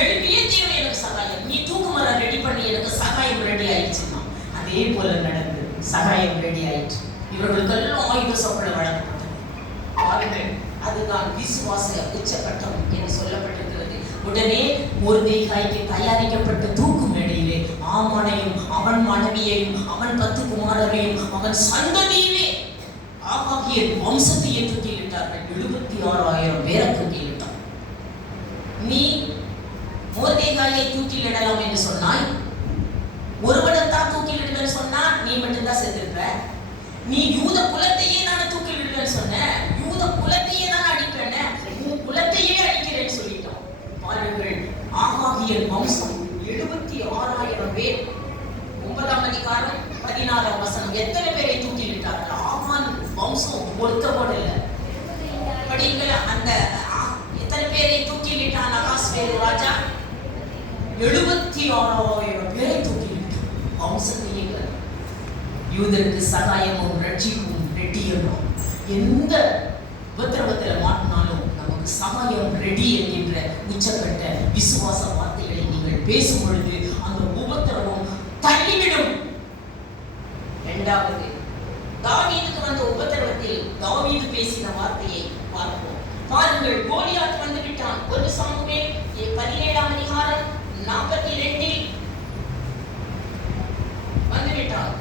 எழுப்பிய தேவை எனக்கு சகாயம். நீ தூக்கு மரம் ரெடி பண்ணி எனக்கு சகாயம் ரெடி ஆயிடுச்சுன்னா அதே போல நடந்து சகாயம் ரெடி ஆயிடுச்சு. இவர்களுக்கெல்லாம் ஆயுத சப்பளம் வழங்கப்பட்டது. பாருங்கள், அதுதான் விசுவாச உச்சகட்டம் என்று சொல்லப்பட்டிருக்கிறது. உடனே மொர்தெகாய்க்கு தயாரிக்கப்பட்ட தூக்கு மேடையிலே ஆமானையும் அவன் மனைவியையும் அவன் 10 குமாரரையும் அவன் சந்ததியுமே ஆகாகிய வம்சத்தையே தூக்கிலிட்டார்கள். 76,000 பேரை தூக்கிலிட்டார். நீ மொர்தெகாயை தூக்கிலிடலாம் என்று சொன்னாய், ஒருவனைத்தான் தூக்கிலிடுவேன்னு சொன்னா நீ மட்டும்தான் செத்துருப்ப. நீ யூத குலத்தையே நான் தூக்கிலிடுவேன்னு சொன்ன, யூத குலத்தையே நான் அடிப்பேன், உன் குலத்தையே அடிக்கிறேன்னு சொல்லிட்டான். பாருங்கள், ஆகாகிய வம்சம் 76,000 பேர். 9ஆம் அதிகாரம் 16ஆம் வசனம். எத்தனை பேரை தூக்கிலிட்டார்கள்? ஆகான் வம்சம் ஒருத்த கூட இல்லை. படிங்கள், அந்த எத்தனை பேரை தூக்கிலிட்டான் அகாஸ்வேரு ராஜா? 76,000 பேரை தூக்கிலிட்டான். வம்சத்தையே யூதருக்கு சகாயமும் ரட்சிப்பும் ரெட்டியமும். எந்த உபத்திரவத்தில் மாட்டினாலும் நமக்கு சகாயம் ரெடி என்கின்ற உச்சக்கட்ட விசுவாச வார்த்தைகளை நீங்கள் பேசும் பொழுது அந்த உபத்திரவம் தள்ளிவிடும். இரண்டாவது, தாவீதுக்கு வந்த உபத்திரவத்தில் தாவீது பேசின வார்த்தையை பார்ப்போம். பாருங்கள், கோலியாத் வந்து விட்டான். 1 சாமுவேல் 17ஆம் அதிகாரம் 42 வந்து விட்டான்.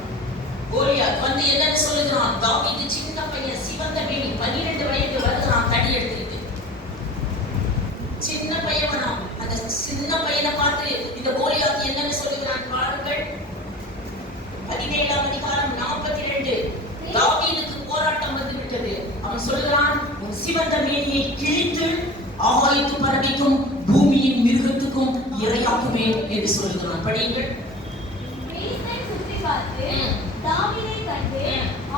கோலியாத் வந்து என்னன்னு சொல்லுகிறான்? தாவீது சின்ன பையன், சிவந்த மேனி, 12 வயது வருகிறான், தடி எடுத்துக்கிட்டு. சின்ன பையன் வரான். அந்த சின்ன பையனை பார்த்து இந்த கோலியாத் என்னன்னு சொல்லுகிறான் பாருங்கள். 17ஆம் அதிகாரம் 42. தாவீதுக்கு போராட்டம் வந்து விட்டது. அவன் சொல்லுகிறான், உன் சிவந்த மேனியை கிழித்து ஆகாயத்து பறவைக்கும் பூமியின் மிருகத்துக்கும் இரையாக்குமே என்று சொல்லுகிறான். படியுங்கள். சுற்றி பார்த்து தாவீதை கண்டு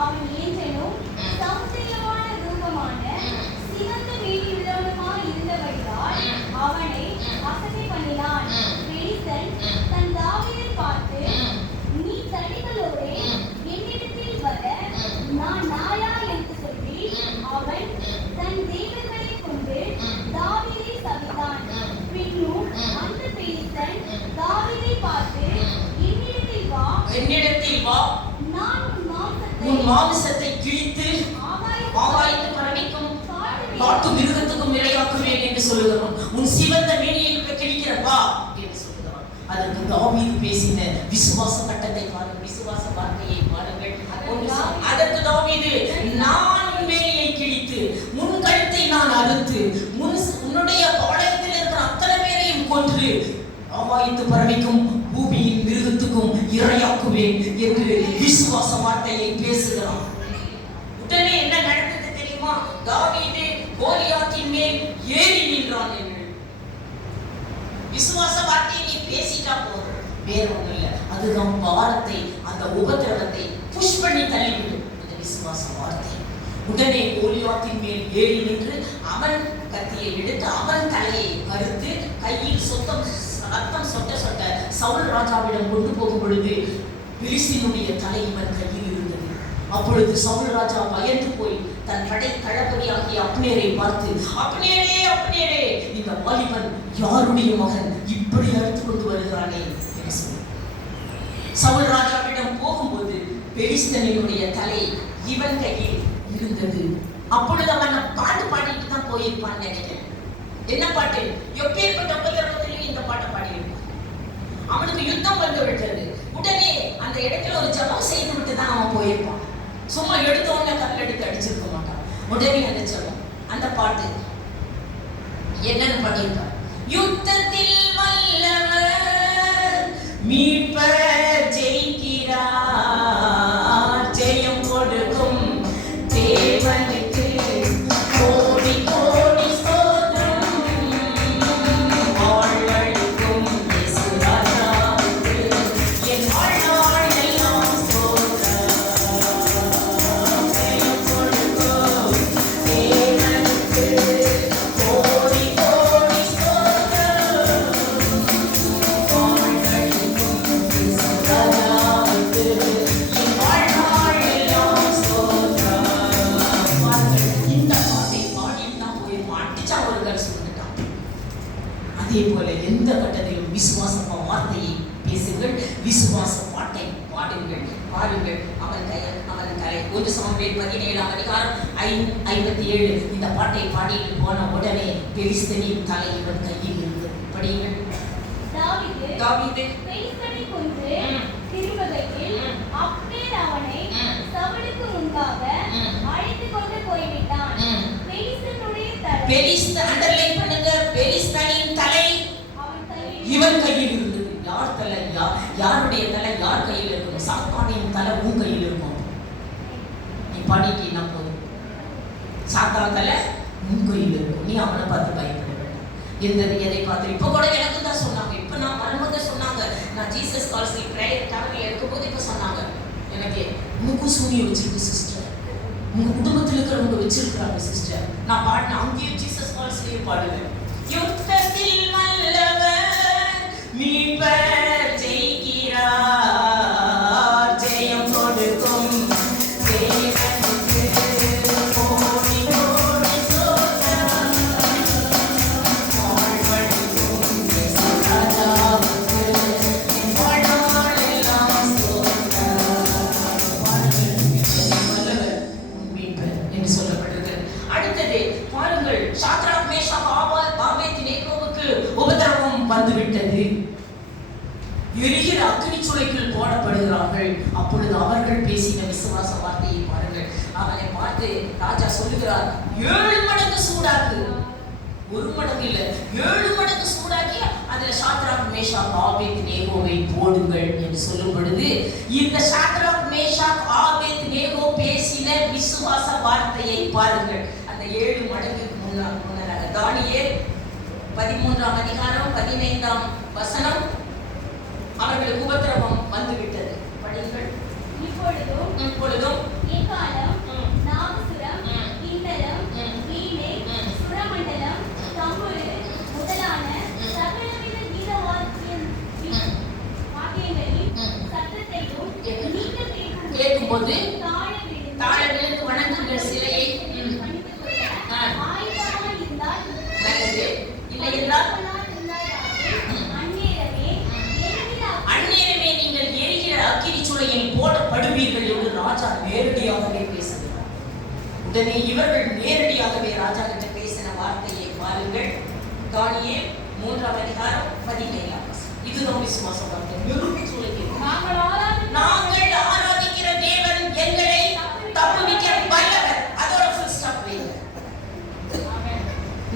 அவன் ஏஞ்சலும் சௌந்தரியமான ரூபமான சிவந்த மேனியுள்ளவனுமாய் இருந்தபடியால் அவனை அசட்டை பண்ணினான். பெலிஸ்தன் தன் தாவீதை பார்த்து, நீ தடிகளோடே என்னிடத்தில் வர நான் நாயா என்று சொல்லி அவன் தன் தேவர்களை கொண்டு தாவீதை சபித்தான். பின்னும் அந்த பெலிஸ்தன் தாவீதை பார்த்து, என்னிடத்தில் வா, நான் உன் மாம்சத்தை கிழித்து ஆகாயத்து பறவைக்கும் காட்டு மிருகத்துக்கும் இரையாக்குவேன் என்று சொல்லுகிறான். உன் சிவந்த மேனியை கிழிக்கிற வா என்று சொல்லுகிறான். அதற்கு தாவீது பேசின விசுவாச கட்டத்தை பாருங்கள், விசுவாச வார்த்தையை பாருங்கள். அதற்கு தாவீது, நான் உன் மேனியை கிழித்து உன் கழுத்தை நான் அறுத்து உன்னுடைய பாளையத்தில் இருக்கிற அத்தனை பேரையும் கொன்று ஆகாயத்து பறவைக்கும் பூமியின் மிருகத்துக்கும் இரையாக்குவேன் என்று விசுவாச வார்த்தையை பேசுகிறான். உடனே என்ன நடந்தது தெரியுமா? தாவீது கோலியாத்தின் மேல் ஏறி நின்றான். விசுவாச வார்த்தையை நீ பேசிட்டா போதும், வேற ஒண்ணும் இல்லை. அதுதான் பாரத்தை, அந்த உபத்திரவத்தை புஷ் பண்ணி தள்ளிவிடும் இந்த விசுவாச வார்த்தை. உடனே கோலியாத்தின் மேல் ஏறி நின்று அவன் கத்தியை எடுத்து அவன் தலையை கருத்து கையில் ரத்தம் சொட்ட சொட்ட சவுல் ராஜாவிடம் கொண்டு போகும் பொழுது பெலிஸ்தீனுடைய தலை இவன் கையில் இருந்தது. அப்பொழுது சவுல் ராஜா பயந்து போய் தன் படை தளபதியாகிய அப்னேரை பார்த்து, அப்னேரே அப்னேரே, இந்த வாலிபன் யாருடைய மகன், இப்படி அறுத்து கொண்டு வருகிறானே என்று சொன்னார். சவுல் ராஜாவிடம் போகும்போது பெலிஸ்தீனுடைய தலை இவன் கையில் இருந்தது. அப்பொழுது அவன் பாட்டு பாடிட்டு தான் போயிருப்பான்னு நினைக்கிறேன். என்ன பாட்டு? எப்பேற்பட்ட உபத்திரவத்திலும் இந்த பாட்டை பாடியிருப்பான். அவனுக்கு யுத்தம் வந்து விட்டது. உடனே அந்த இடத்துல ஒரு ஜபம் செய்து விட்டு தான் அவன் போயிருப்பான். சும்மா எடுத்த உடனே கல் எடுத்து அடிச்சிருக்க மாட்டான். உடனே அந்த ஜபம், அந்த பாட்டு என்னன்னு பாடியிருப்பான்? யுத்தத்தில் வல்லவர் மீட்பர் ஜெயிக்கிறார், அதே போல எந்த கட்டத்திலும் விசுவாச வார்த்தையை பேசுங்கள், விசுவாச பாட்டை பாடுங்கள். பாருங்கள், அவன் தலை 1 சாமுவேல் 17ஆம் அதிகாரம் 57 இந்த பாட்டை பாடிட்டு போன உடனே பெலிஸ்தனின் தலை இவன் கையில் இருந்தது. படியுங்கள். தாவீது பெலிஸ்தனை கொன்று திரும்புகையில் அப்னேர் அவனை சவுலுக்கு முன்பாக அழைத்துக் கொண்டு போய்விட்டான். பெலிஸ்தனுடைய தலை, பெலிஸ்தன் அண்டர்லைன் பண்ணுங்க, பெலிஸ்தனின் தலை அவன் கையில் இவன் கையில் இருந்தது. யார் தலை? யாருடைய தலை யார் கையில் இருக்கும்? சாத்தானின் தலை உன் கையில் இருக்கும். நீ பாடிட்டீன்னா போதும். சாத்தான் தலை உன் கையில் இருக்கும். நீ அவனை பார்த்து பயப்பட வேண்டாம். எதை பார்த்து இப்ப கூட எனக்கு தான் சொன்னாங்க. இப்ப நான் மருமக சொன்னாங்க, நான் ஜீசஸ் கால்ஸ்ல பிரேயர் டவர்ல இருக்கும்போது இப்ப சொன்னாங்க, எனக்கு உனக்கும் சூனியம் வச்சிருக்கு சிஸ்டர், உங்க குடும்பத்தில் இருக்கிறவங்க வச்சிருக்கிறாங்க சிஸ்டர். நான் பாடின அங்கேயும் ஜீசஸ் கால்ஸ்லயும் பாடுவேன். யுத்தத்தில் வல்லவர் மீட்பர் ஜெயிக்கிறார், ஜெயம் கொடுக்கும் தேவனுக்கு கோடி கோடி ஸ்தோத்திரம். வாழ்வழிக்கும் ராஜாவுக்கு வாழ்நாளெல்லாம் ஸ்தோத்திரம். வல்லவர் மீட்பர் என்று சொல்லப்பட்டிருக்கிறது. அடுத்தது பாருங்கள், சாத்ராக் மேஷாக் ஆபேத்நேகோவுக்கு உபத்திரவம் வந்துவிட்டது. எரிகிற அக்கினி சூளைக்குள் போடப்படுகிறார்கள். அப்பொழுது அவர்கள் பேசின விசுவாச வார்த்தையை பாருங்கள். அவனை பார்த்து ராஜா சொல்லுகிறார், 7 மடங்கு சூடாக்கு. 1 மடங்கு இல்ல, 7 மடங்கு சூடாக்கி அதுல சாத்ராக் மேஷாக் ஆபேத்நேகோவை போடுங்கள் என்று சொல்லும் பொழுது, இந்த சாத்ராக் மேஷாக் ஆபேத்நேகோ பேசின விசுவாச வார்த்தையை பாருங்கள். அந்த 7 மடங்குக்கு முன்னதாக தானியேல் 13ஆம் அதிகாரம் 15ஆம் வசனம், அவர்களுக்கு உபத்திரவம் வந்துவிட்டது. படியுங்கள். இப்பொழுதும் எக்காளம், நாகசுரம், கின்னரம், வீணை, சுரமண்டலம், தம்புரு முதலான சகலவித கீத வாத்தியங்களின் சத்தத்தையும் நீங்கள் கேட்கும்போது தாழ தாழ விழுந்து வணங்குங்கள் சிலையை. ஆயுதமாக இருந்தால் நல்லது, இல்லை என்றால் அந்நேரமே நீங்கள் எரிகிற அக்கினி சூளையில் போடப்படுவீர்கள் என்று ராஜா நேரடியாகவே பேசுகிறார். உடனே இவர்கள் நேரடியாகவே ராஜா கிட்ட பேசின வார்த்தையை பாருங்கள். தானியேல் 3ஆம் அதிகாரம் 17ஆம் வசனம். இதுதான் விசுவாச வார்த்தை. நிரூபி சொல்லுகிறேன், நாங்கள் ஆராதிக்கிற தேவன் எங்களை தப்புவிக்க வல்லவர். அதோட ஃபுல் ஸ்டாப் வைங்க.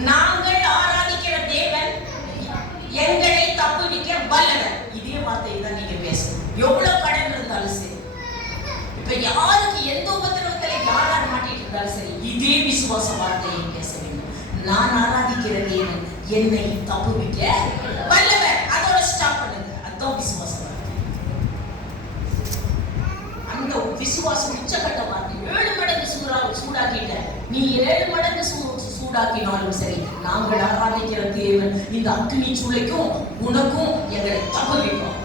நாங்கள் ஆராதிக்கிற தேவன் எங்களை தப்புவிக்க வல்லவர். இதே வார்த்தையை தான் நீங்க பேசணும். எவ்வளவு கடன் இருந்தாலும் சரி, இப்ப யாருக்கு எந்த உபத்திரவத்துல யாரார் மாட்டிட்டு இருந்தாலும் சரி, இதே விசுவாச வார்த்தையை பேச வேண்டும். நான் ஆராதிக்கிற தேவன் என்னை தப்புவிக்க வல்லவர். அதோட ஸ்டாப் பண்ணுங்க. அதுதான் விசுவாச வார்த்தை. அந்த விசுவாசம் உச்சகட்ட வார்த்தை. 7 மடங்கு சூடாக்கிட்ட நீ 7 மடங்கு சூடாக்கினாலும் சரி, நாங்கள் ஆராதிக்கிற தேவன் இந்த அக்னி சூளைக்கும் உனக்கும் எங்களை தப்புவிப்போம்.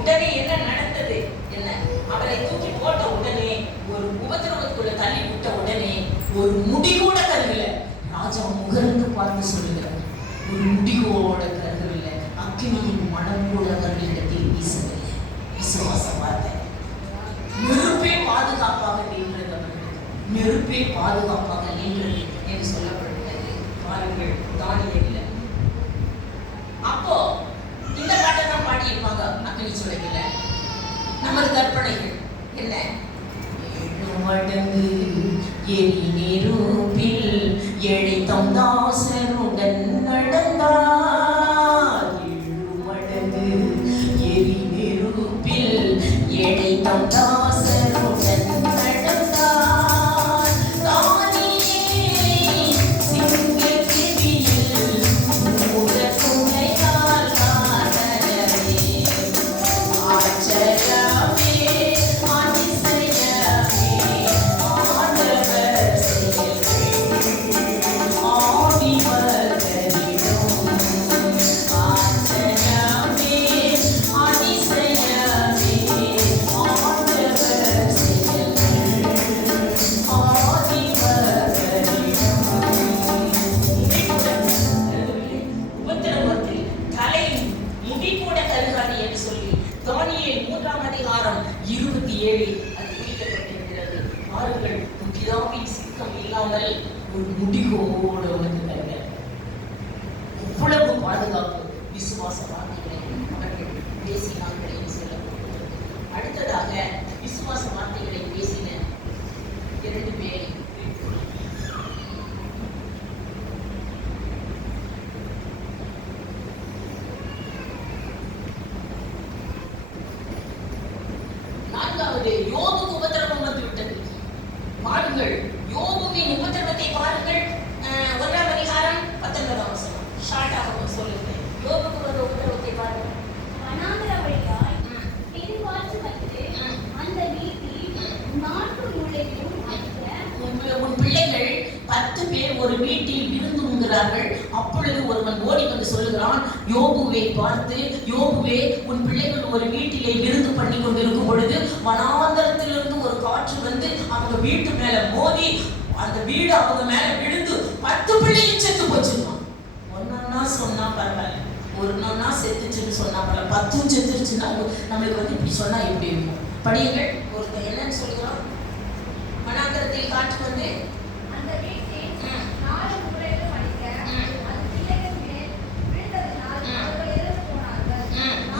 உடனே என்ன நடந்தது? என்ன, அவரை தூக்கி போட்ட உடனே, ஒரு உபத்திரவத்துக்குள்ள தள்ளி விட்ட உடனே ஒரு முடி கூட கருகல. ராஜா முகர்ந்து பார்த்து சொல்லுகிறார், ஒரு முடி கூட கருகவில்லை, அக்னியின் மனம் கூட அவர்களிடத்தில் வீசவில்லை. விசுவாச வார்த்தை. நெருப்பே பாதுகாப்பாக நின்றது. நெருப்பே பாதுகாப்பாக நின்றது என்று சொல்லப்பட்டது. பாருங்கள், தானியேல் அப்போ இந்த பாட்டை தான் பாடியிருப்பாங்க அக்னி சூளையில. நமது கற்பனைகள் என்ன? 7 மடங்கு எரி நெருப்பில் எழைத்தம் தாசருடன் நடந்தார். 7 மடங்கு எரி நெருப்பில் எழைத்தம் தாசருடன் நடந்தார். ஆவி தானியேல் 3ஆம் அதிகாரம் 27 அது குறிக்கப்பட்டிருக்கிறது. பாருங்கள், உன் பிதாவின் சித்தம் இல்லாமல் ஒரு முடிவோடு உனக்கு தருவேன். எவ்வளவு பாதுகாப்பு விசுவாச வார்த்தைகளை அவர்கள் பேசினார்கள் என்று சொல்லப்படுகிறது. அடுத்ததாக விசுவாச வார்த்தைகளை பேசின 2 பேரை யோபுக்கு உபத்திரவம் வந்து விட்டது. பாருங்கள், யோபுவின் உபத்திரவத்தை பாருங்கள். 1ஆம் அதிகாரம் 19ஆம் வசனம் ஷார்ட்டாக சொல்லுங்கள். யோபுக்கு வந்த உபத்திரவத்தை பாருங்கள். வனாந்தர வழியாய் பெருங்காற்று வந்து அந்த வீட்டில் 4 மூலையிலும் உன் பிள்ளைகள் 10 பேர் ஒரு வீட்டில் விருந்து உண்கிறார்கள். அப்பொழுது ஒருவன் ஓடி வந்து சொல்லுகிறான், யோபுவை பார்த்து, யோபுவே, உன் பிள்ளைகள் ஒரு வீட்டிலே விருந்து பண்ணி கொண்டிருக்கும் பொழுது வனாந்தரத்திலிருந்து ஒரு காற்று வந்து அவங்க வீட்டு மேல மோதி அந்த வீடு அவங்க மேல விழுந்து 10 பிள்ளையும் செத்து போச்சுருவான். ஒன்னா சொன்னா பரவாயில்ல, ஒரு நானா செத்துச்சுன்னு சொன்னா பரவாயில்ல, 10 செத்துருச்சுன்னா நம்மளுக்கு வந்து இப்படி சொன்னா எப்படி இருக்கும்? படியுங்கள். ஒருத்தர் என்னன்னு சொல்லுகிறான், வனாந்தரத்தில் காற்று வந்து அந்த வீட்டில் 4 மூலையிலும் அடிக்க அது பிள்ளைகள் மேல் விழுந்ததினால் அவர்கள்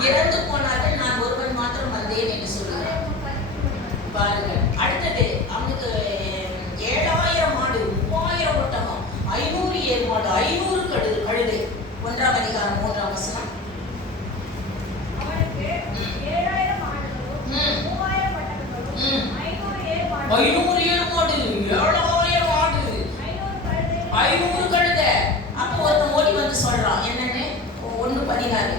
இறந்து போனார்கள். நான் ஒருவன் மாத்திரம் வந்தேன் என்று சொல்லுகிறார். பாருங்கள், அடுத்தது அவனுக்கு 7000 மாடு, 3000 ஒட்டகம், 500 ஏர் மாடு, 500 கழுதை. 1ஆம் அதிகாரம் 3ஆம் வசனம். அவனுக்கு 7000 மாடுகளும் 3000 ஒட்டகங்களும் 500 ஏர் மாடுகளும் 500 ஏர் மாடு, 7000 மாடு, 500 கழுதை. அப்போ ஒருத்தன் ஓடி வந்து சொல்றான், என்னன்னு 1:16.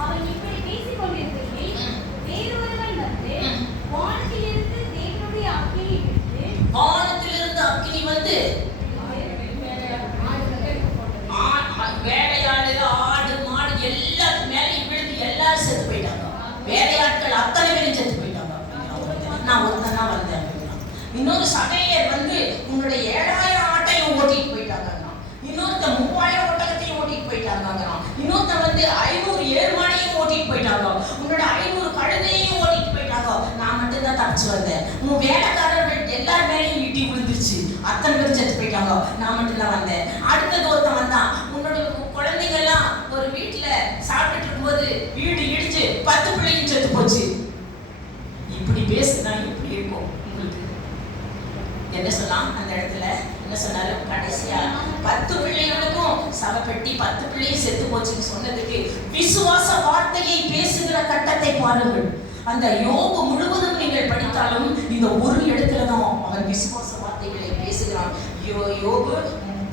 அவன் இப்படி பேசிக் கொண்டிருக்கையில் வேறொருவன் வந்து வானத்திலிருந்து தேவனுடைய அக்கினி விட்டு வேலையாடு, ஆடு, மாடு எல்லாத்துக்கு மேலேயும் விழுந்து எல்லாரும் செத்து போயிட்டாங்க. வேலையாட்கள் அத்தனை பேரும் செத்து போயிட்டாங்க. நான் ஒருத்தனா வந்தேன். இன்னொரு சகையர் வந்து உன்னுடைய 7000 ஆட்டையும் ஓட்டிட்டு போயிட்டாங்க. இன்னொருத்த 3000 ஒட்டகத்தையும் ஓட்டிட்டு போயிட்டாங்க. இன்னொருத்த வந்து 500 ஏர் மாடையும் ஓட்டிட்டு போயிட்டாங்க. உன்னோட 500 கழுதையும் ஓட்டிட்டு போயிட்டாங்க. நான் மட்டும் தான் தப்பிச்சு வந்தேன். உன் வேலைக்காரர்கள் எல்லார் மேலேயும் இடி விழுந்துருச்சு, அத்தனை பேரும் செத்து போயிட்டாங்க. நான் மட்டும் தான் வந்தேன். அடுத்தது ஒருத்தன் வந்தான், உன்னோட குழந்தைங்க எல்லாம் ஒரு வீட்டுல சாப்பிட்டுட்டு இருக்கும்போது வீடு இடிச்சு 10 பிள்ளையும் செத்து போச்சு. இப்படி பேசுனா எப்படி இருக்கும் உங்களுக்கு? என்ன சொன்னா அந்த இடத்துல என்ன சொன்னாரு? கடைசியா 10 பிள்ளைகளுக்கும் சவப்பெட்டி, 10 பிள்ளையும் செத்து போச்சுன்னு சொன்னதுக்கு விசுவாச வார்த்தையை பேசுகிற கட்டத்தை பாருங்கள். அந்த யோபு முழுவதும் நீங்கள் படித்தாலும் இந்த ஒரு இடத்துல தான் அவன் விசுவாச வார்த்தைகளை பேசுகிறான். யோபு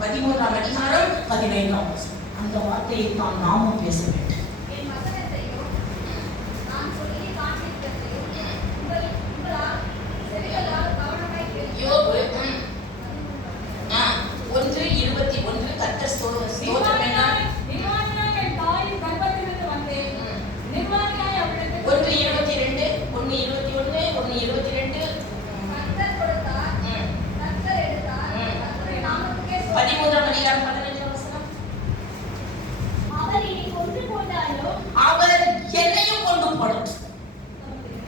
13ஆம் அதிகாரம் 15ஆம் வசனம். அந்த வார்த்தையை தான் நாமும் பேச வேண்டும். என் வசனத்தையும் நான் சொல்லி காண்பிக்கிறதையும் உங்களால் செவிகளால் கவனமாய் கேளுங்கள். யோபு 1:21 கர்த்தர் ஸ்தோத்திரம் என்ன? நிர்வாணியாய் என் தாயின் கர்ப்பத்திலிருந்து வந்தேன். நிர்வாணியாய் அவளுக்கு 1:22 1:22 கர்த்தர் கொடுத்தார், கர்த்தர் எடுத்தார், கர்த்தருடைய நாமத்துக்கே 13ஆம் அதிகாரம் 15ஆம் வசனம். அவர் என்னை கொன்று போட்டாலும் அவர் என்னையும் கொண்டு போடட்டும்.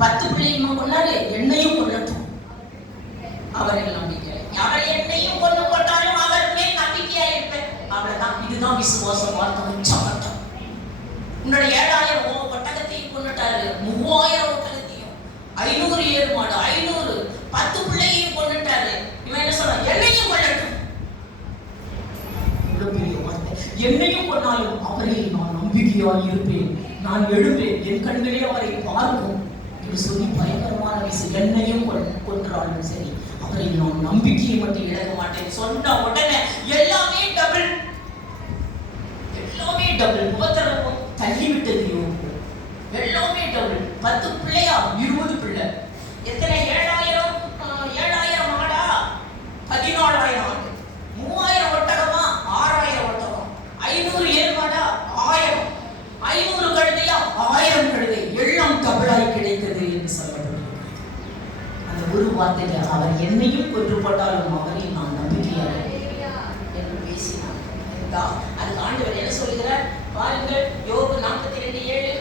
10 பிள்ளையும் கொண்டாரு, என்னையும் கொள்ளட்டும். அவரில் நம்பிக்கை. அவர் என்னையும் கொண்டு போட்டாலும் அவர் மேல் நம்பிக்கையா இருப்பேன். அவ்வளவுதான். இதுதான் விசுவாச வார்த்தை உச்சகட்டம். உன்னோட 7000 ஒட்டகத்தையும் கொண்டுட்டாரு, 3000 ஒட்டகத்தையும், 500 ஏர் மாடு, 500 10 பிள்ளையையும் கொண்டுட்டாரு. இவன் என்ன சொல்றான்? என்னையும் கொள்ளட்டும். இவ்வளவு பெரிய வார்த்தை. என்னையும் கொண்டாலும் அவரில் நான் நம்பிக்கையாய் இருப்பேன், நான் எழுப்பேன், என் கண்களே அவரை பார்க்கும் என்று சொல்லி பயங்கரமான விஷயம். என்னையும் கொன்றாலும் சரி, அவரில் நான் நம்பிக்கையை மட்டும் இழக்க மாட்டேன் சொன்ன உடனே எல்லாமே டபுள். உபத்திரவம் தள்ளிவிட்டது யோபு. எல்லாமே டபுள். 10 பிள்ளையா 20 பிள்ளை. எத்தனை? 7000 மாடா 14000 ஆடு, 3000 ஒட்டகமா 6000 ஒட்டகம், 500 ஏர் மாடா 1000, 500 கழுதையா 1000 கழுதை. எல்லாம் டபுளாய் கிடைத்தது என்று சொல்லப்படுகிறது. அந்த ஒரு வார்த்தையில அவர் என்னையும் கொன்று போட்டாலும் அவரில் நான் நம்பிக்கையாக என்று பேசினார். அதுக்கு ஆண்டவர் என்ன சொல்லுகிறார் பாருங்கள். யோபு 42:7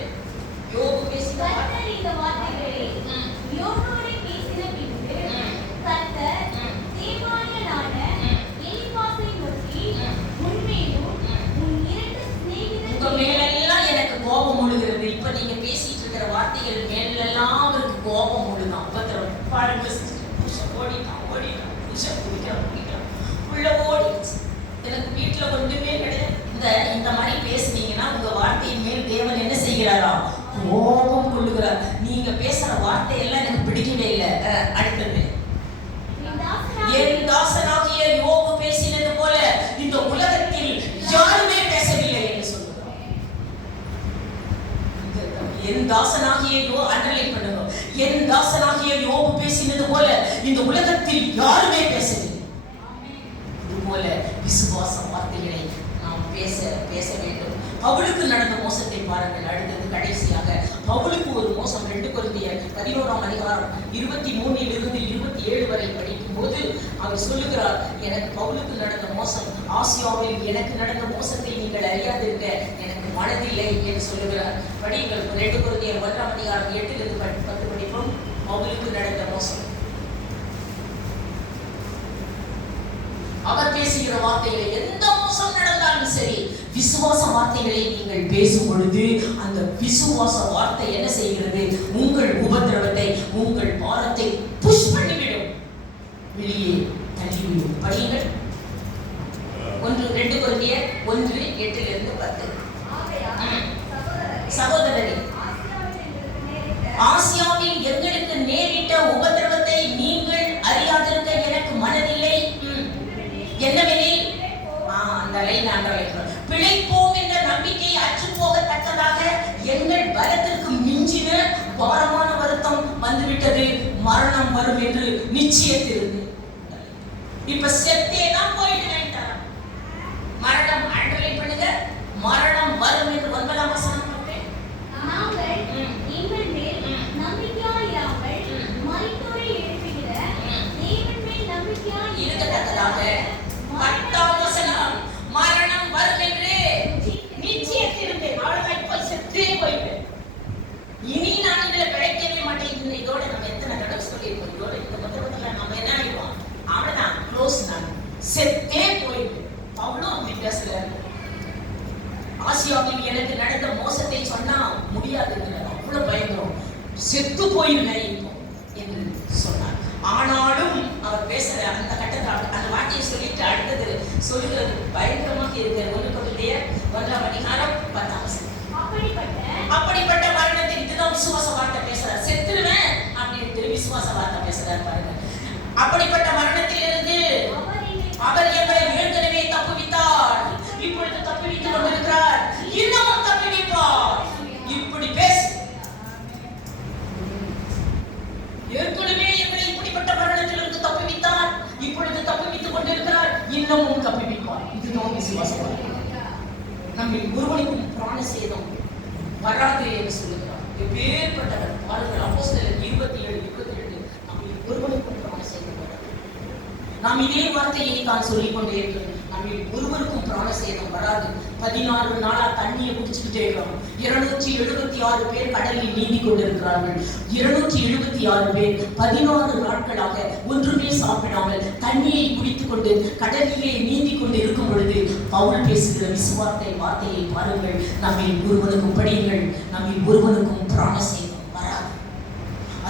இந்த மாதிரி பேசுனீங்கன்னா உங்க வார்த்தையின் மேல் தேவன் என்ன செய்கிறாரா? கோபம் கொள்ளுகிறார். நீங்க பேசுற வார்த்தையெல்லாம் எனக்கு பிடிக்கவே இல்லை. அடுத்தது, என் தாசனாகிய யோபு பேசினது போல இந்த உலகத்தில் யாருமே பேசவில்லை என்று சொல்லுகிறார். என் தாசனாகிய அண்டர்லைன் பண்ணுங்க. என் தாசனாகிய யோபு பேசினது போல இந்த உலகத்தில் யாருமே பேசவில்லை. இதுபோல விசுவாச வார்த்தைகளை நாம் பேச வேண்டும். பவுலுக்கு நடந்த மோசத்தை பாருங்கள். அடுத்தது கடைசியாக பவுலுக்கு ஒரு மோசம். 2 கொரிந்தியர் 11ஆம் அதிகாரம் 23 இலிருந்து 27 வரை படிக்கும் போது அவர் சொல்லுகிறார், எனக்கு பவுலுக்கு நடந்த மோசம், ஆசியாவில் எனக்கு நடந்த மோசத்தை நீங்கள் அறியாதிருக்க எனக்கு மனதில்லை என்று சொல்லுகிறார். படிங்கள். 2 கொரிந்தியர் 1ஆம் அதிகாரம் 8 10 படிப்போம். பவுலுக்கு நடந்த மோசம். அவர் பேசுகிற வார்த்தைகளை, எந்த மோசம் நடந்தாலும் சரி, விசுவாச வார்த்தைகளை நீங்கள் பேசும் பொழுது அந்த விசுவாச வார்த்தை என்ன செய்கிறது? உங்கள் உபத்திரவத்தை, உங்கள் பாரத்தை புஷ் பண்ணிவிடும், வெளியே தள்ளிவிடும். படியுங்கள். 2 கொரிந்தியர் 1:8-10. சகோதரரே, ஆசியாவில் எங்களுக்கு நேரிட்ட உபத்திரவத்தை நீங்கள் அறியாதிருக்க எனக்கு மனதில்லை. என்னவெனில், அந்த லைன் அண்டர்லைன், பிழைப்போம் என்ற நம்பிக்கை அற்று போகத்தக்கதாக எங்கள் பலத்திற்கு மிஞ்சின பாரமான வருத்தம் வந்துவிட்டது, மரணம் வரும் என்று நிச்சயத்திருக்கு. இப்ப செத்தேதான் போயிட்டு வேண்டாம். மரணம் அண்டர்லைன் பண்ணுங்க. மரணம் வரும் என்று 9ஆம் வசனம். இருக்கத்தக்கதாக 10ஆம் வசனம், மரணம் வரும் என்று நிச்சயத்திருக்கு. அவ்வளவுதான். இப்ப செத்தே போயிட்டேன், இனி நான் இதுல பிழைக்கவே மாட்டேன். இதோட நம்ம எத்தனை தடவை சொல்லியிருக்கோம், இதோட இந்த புத்தகத்துல நம்ம என்ன ஆயிடுவோம், அவ்வளவுதான், க்ளோஸ். நான் செத்தே போயிட்டு அவ்வளோ அப்படி பேசுறாரு. ஆசியாவில் எனக்கு நடந்த மோசத்தை சொன்னா முடியாதுங்கிறார். அவ்வளவு பயங்கரம், செத்து போயிருந்தேன் இப்போ என்று சொன்னார். ஆனாலும் அவர் பேசுற அந்த கட்டத்தில் அந்த வார்த்தையை சொல்லிட்டு அடுத்தது சொல்லுகிறது பயங்கரமாக இருக்கிறது. 1 கொரிந்தியர் 1ஆம் அதிகாரம் 10ஆம் வசனம். அப்படிப்பட்ட மரணத்தை, இதுதான் விசுவாச வார்த்தை பேசுறார். செத்துருவேன் அப்படின்னு விசுவாச வார்த்தை பேசுறார் பாருங்க. அப்படிப்பட்ட மரணத்திலிருந்து அவர் எங்களை ஏற்கனவே தப்புவித்தார், இப்பொழுது தப்புவித்துக் கொண்டிருக்கிறார், இன்னமும் தப்புவிப்பார். இப்படி பேசு. ஏற்கனவே எங்களை இப்படிப்பட்ட மரணத்திலிருந்து தப்புவித்தார், இப்பொழுது தப்புவித்துக் கொண்டிருக்கிறார், இன்னமும் தப்புவிப்பார். இதுதான் விசுவாசம். நம்ம ஒருவனுக்கும் பிராண சேதம் வராது என்று சொல்லுகிறார். எப்பேற்பட்டவர் பாருங்கள். அப்போஸ்தலர் 27:22 நம்ம ஒருவனுக்கும் பிராண சேதம் வராது. நாம் இதே வார்த்தையை தான் சொல்லிக் கொண்டே இருக்கிறோம். நம்ம ஒருவருக்கும் பிராண சேதம் வராது. 14 நாளா தண்ணியை குடிச்சுக்கிட்டே இருக்கிறோம். 276 பேர் கடலில் நீந்தி கொண்டிருக்கிறார்கள். 276 பேர் 14 நாட்களாக ஒன்றுமே சாப்பிடாமல் தண்ணியை குடித்துக் கொண்டு கடலிலே நீந்தி கொண்டு இருக்கும் பொழுது பவுல் பேசுகிற விசுவார்த்தை வார்த்தையை பாருங்கள். நம்மை ஒருவனுக்கும் படியுங்கள், நம்மை ஒருவனுக்கும் பிராண சேதம் வராது.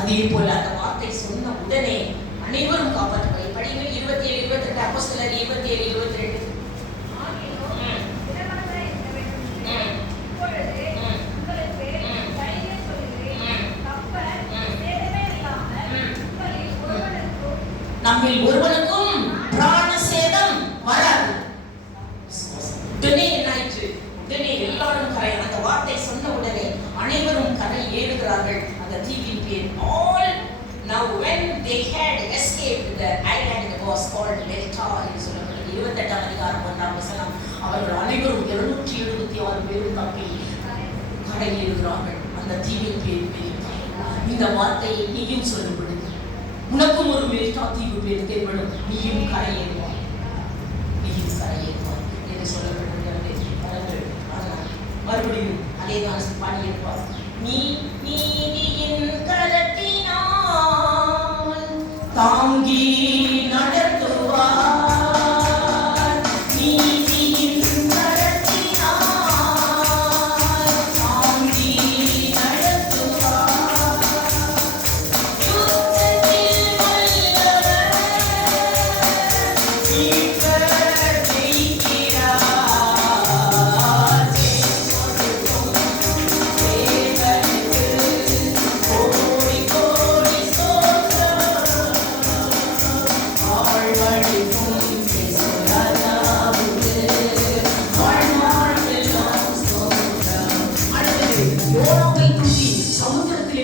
அதே போல அந்த வார்த்தை சொன்ன உடனே அனைவரும் காப்பாற்றுவார்கள். படியுங்கள். 27:28 அப்போஸ்தலர் 27:22. நம்மில் ஒருவனுக்கும் பிராண சேதம் வராது. உடனே என்னாயிற்று? உடனே எல்லாரும் கரை, அந்த வார்த்தை சொன்ன உடனே அனைவரும் கரை ஏறுகிறார்கள். அந்த தீவின் பேர் all. Now when they had escaped the island, it was called Malta என்று சொல்லப்படுகிறது. 28ஆம் அதிகாரம் 1ஆம் வசனம். அவர்கள் அனைவரும் 276 பேரும் தப்பி கரை ஏறுகிறார்கள். அந்த தீவின் பேர் மெலிட்டா. இந்த வார்த்தையை நீயும் சொல்லும் பொழுது உனக்கும் ஒரு மெலிட்டா தீவு பேர் தென்படும், நீயும் கரையேறுவாய், நீயும் கரையேறுவாய் என்று சொல்லப்படுகிறது. மறுபடியும் அதே தான் பாடியிருப்பார். நீ நீதியின் கரத்தினால் தாங்கி நடத்துவார்.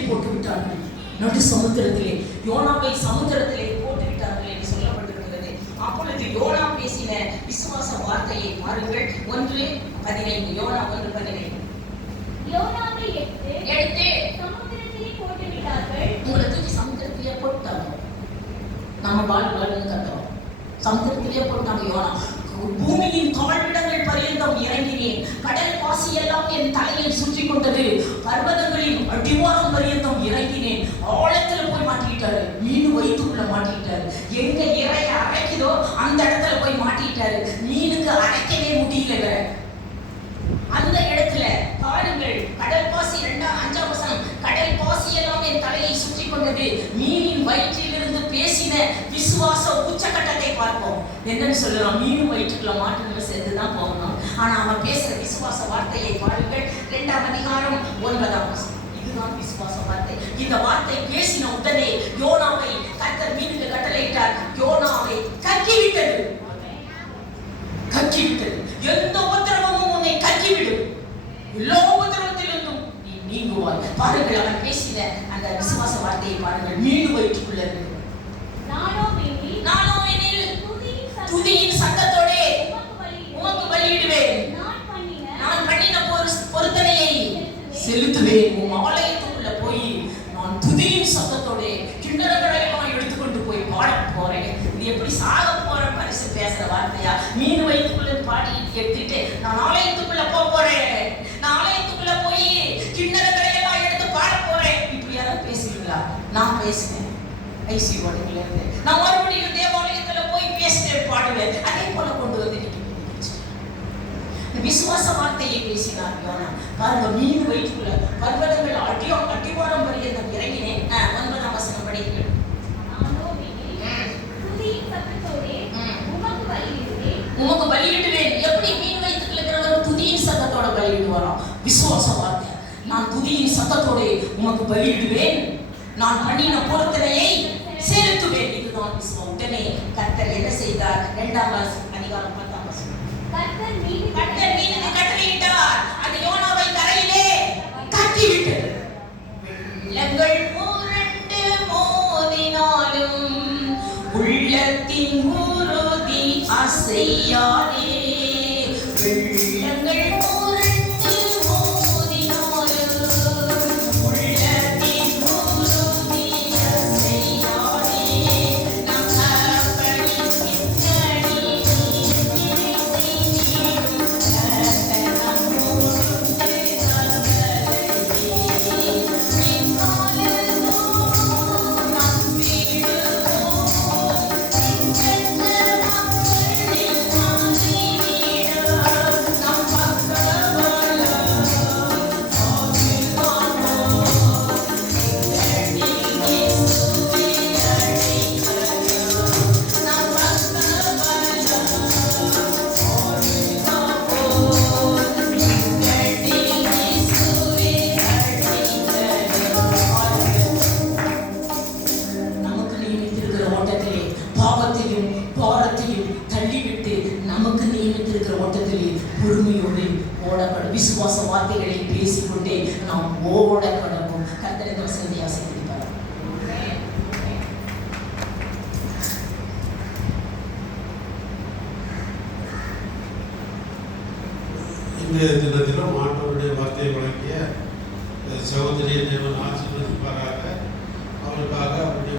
போட்டு விட்டார்கள். நடு சமுத்திரத்திலே யோனாவை சமுத்திரத்திலே போட்டு விட்டார்கள் என்று சொல்லப்பட்டிருக்கிறது. அப்பொழுது யோனா பேசின விசுவாச வார்த்தையை பாருங்கள். 1:15. யோனா 1:15. யோனாவை எடுத்து சமுத்திரத்திலே போட்டு விட்டார்கள். உங்களை தூக்கி சமுத்திரத்திலே போட்டாங்க. நம்ம வாழ்ந்து கட்டோம். சமுத்திரத்திலே போட்டாங்க யோனா. பூமியின் தாழ்விடங்கள் பரியந்தம் இறங்கினேன். கடல் பாசி எல்லாம் என் தலையை சுற்றி கொண்டது. பர்வதங்களின் அடிவாரம் பரியந்தம் இறங்கினேன். ஆழத்துல போய் மாட்டிக்கிட்டாரு. மீன் வயிற்றுக்குள்ள மாட்டிக்கிட்டாரு. எங்க இறைய அரைக்குதோ அந்த இடத்துல போய் மாட்டிக்கிட்டாரு. மீனுக்கு அரைக்கவே முடியல. அந்த இடத்துல பாருங்கள், கடல் பாசி 5ஆம் வசனம், கடல் பாசி எல்லாம் என் தலையை சுற்றி கொண்டது. மீனின் வயிற்றிலிருந்து பேசின விசுவாச உச்சகட்டத்தை பார்ப்போம். என்னன்னு சொல்லலாம், மீன் வயிற்றுக்குள்ள மாட்டுகளை சேர்ந்துதான் போகணும். ஆனா அவன் பேசுற விசுவாச வார்த்தையை பாருங்கள். 2ஆம் அதிகாரம் 9ஆம் வசனம். இதுதான் விசுவாச வார்த்தை. இந்த வார்த்தை பேசின உடனே யோனாவை கர்த்தர் மீனுக்கு கட்டளையிட்டார். யோனாவை கக்கிவிட்டது. கக்கிவிட்டது. எந்த உத்தரவும் உன்னை கக்கிவிடும். எல்லா உத்தரவத்திலிருந்தும் நீ நீங்குவாய். பாருங்கள், அவன் பேசின அந்த விசுவாச வார்த்தையை பாருங்கள். மீன் வயிற்றுக்குள்ள இருக்கு. நானோவெனில் துதியின் சத்தத்தோட உமக்கு பலியிடுவேன். நான் பண்ணின பொருத்தனையை செலுத்துவேன். உன் ஆலயத்துக்குள்ள போய் நான் துதியின் சத்தத்தோட கிண்ணறங்களை எல்லாம் எடுத்துக்கொண்டு போய் பாட போறேன். இது எப்படி சாக போற பரிசு பேசுற வார்த்தையா? மீன் வயிற்றுக்குள்ள பாடி எடுத்துட்டு நான் ஆலயத்துக்குள்ள போறேன். நான் ஆலயத்துக்குள்ள போய் கிண்ணறங்களை எல்லாம் எடுத்து பாட போறேன். இப்படி யாராவது பேசுவீங்களா? நான் பேசுவேன். ஐசியோடல இருந்து நான் மறுபடியும் தேவாலயத்துல போய் பேசுவேன், பாடுவேன். அதே போல கொண்டு வந்து விசுவாச வார்த்தையை பேசினார் யோனா. பாருங்க, மீன் வயிற்றுக்குள்ள பர்வதங்கள் அடிவாரம் பரியந்தம் இறங்கினேன். 9ஆம் வசனம் படிக்கிறேன். உமக்கு பலியிடுவேன். எப்படி மீன் வயிற்றுக்குள்ள இருக்கிறவர் துதியின் சத்தத்தோட பலியிடுவாராம்? விசுவாச வார்த்தை. நான் துதியின் சத்தத்தோட உமக்கு பலியிடுவேன். நான் பண்ணின பொருத்தனையை செலுத்துவேன். இதுதான் விசுவாசம். உடனே கர்த்தர் என்ன செய்தார்? 2ஆம் அதிகாரம் 10ஆம் வசனம். கர்த்தர் மீனுக்கு கட்டளையிட்டார். அந்த யோனாவை கரையிலே கக்கிவிட்டது. வெள்ளங்கள் புரண்டு மோதினாலும் உள்ளத்தின் உறுதி அசையாதே. வெள்ளங்கள் புரண்டு மோதினாலும் உள்ளத்தின் உறுதி அசையாதே. நம் கப்பலின் சித்தடி பொறுமையோடு ஓடப்படும். விசுவாச வார்த்தைகளை பேசிக்கொண்டே நாம் ஓட கடவும். கர்த்தர் இந்த வசனத்தை ஆசீர்வதிப்பார். இந்த தினத்திலும் ஆண்டவருடைய வார்த்தையை வழங்கிய சகோதரிய தேவன் ஆசீர்வதிப்பார்.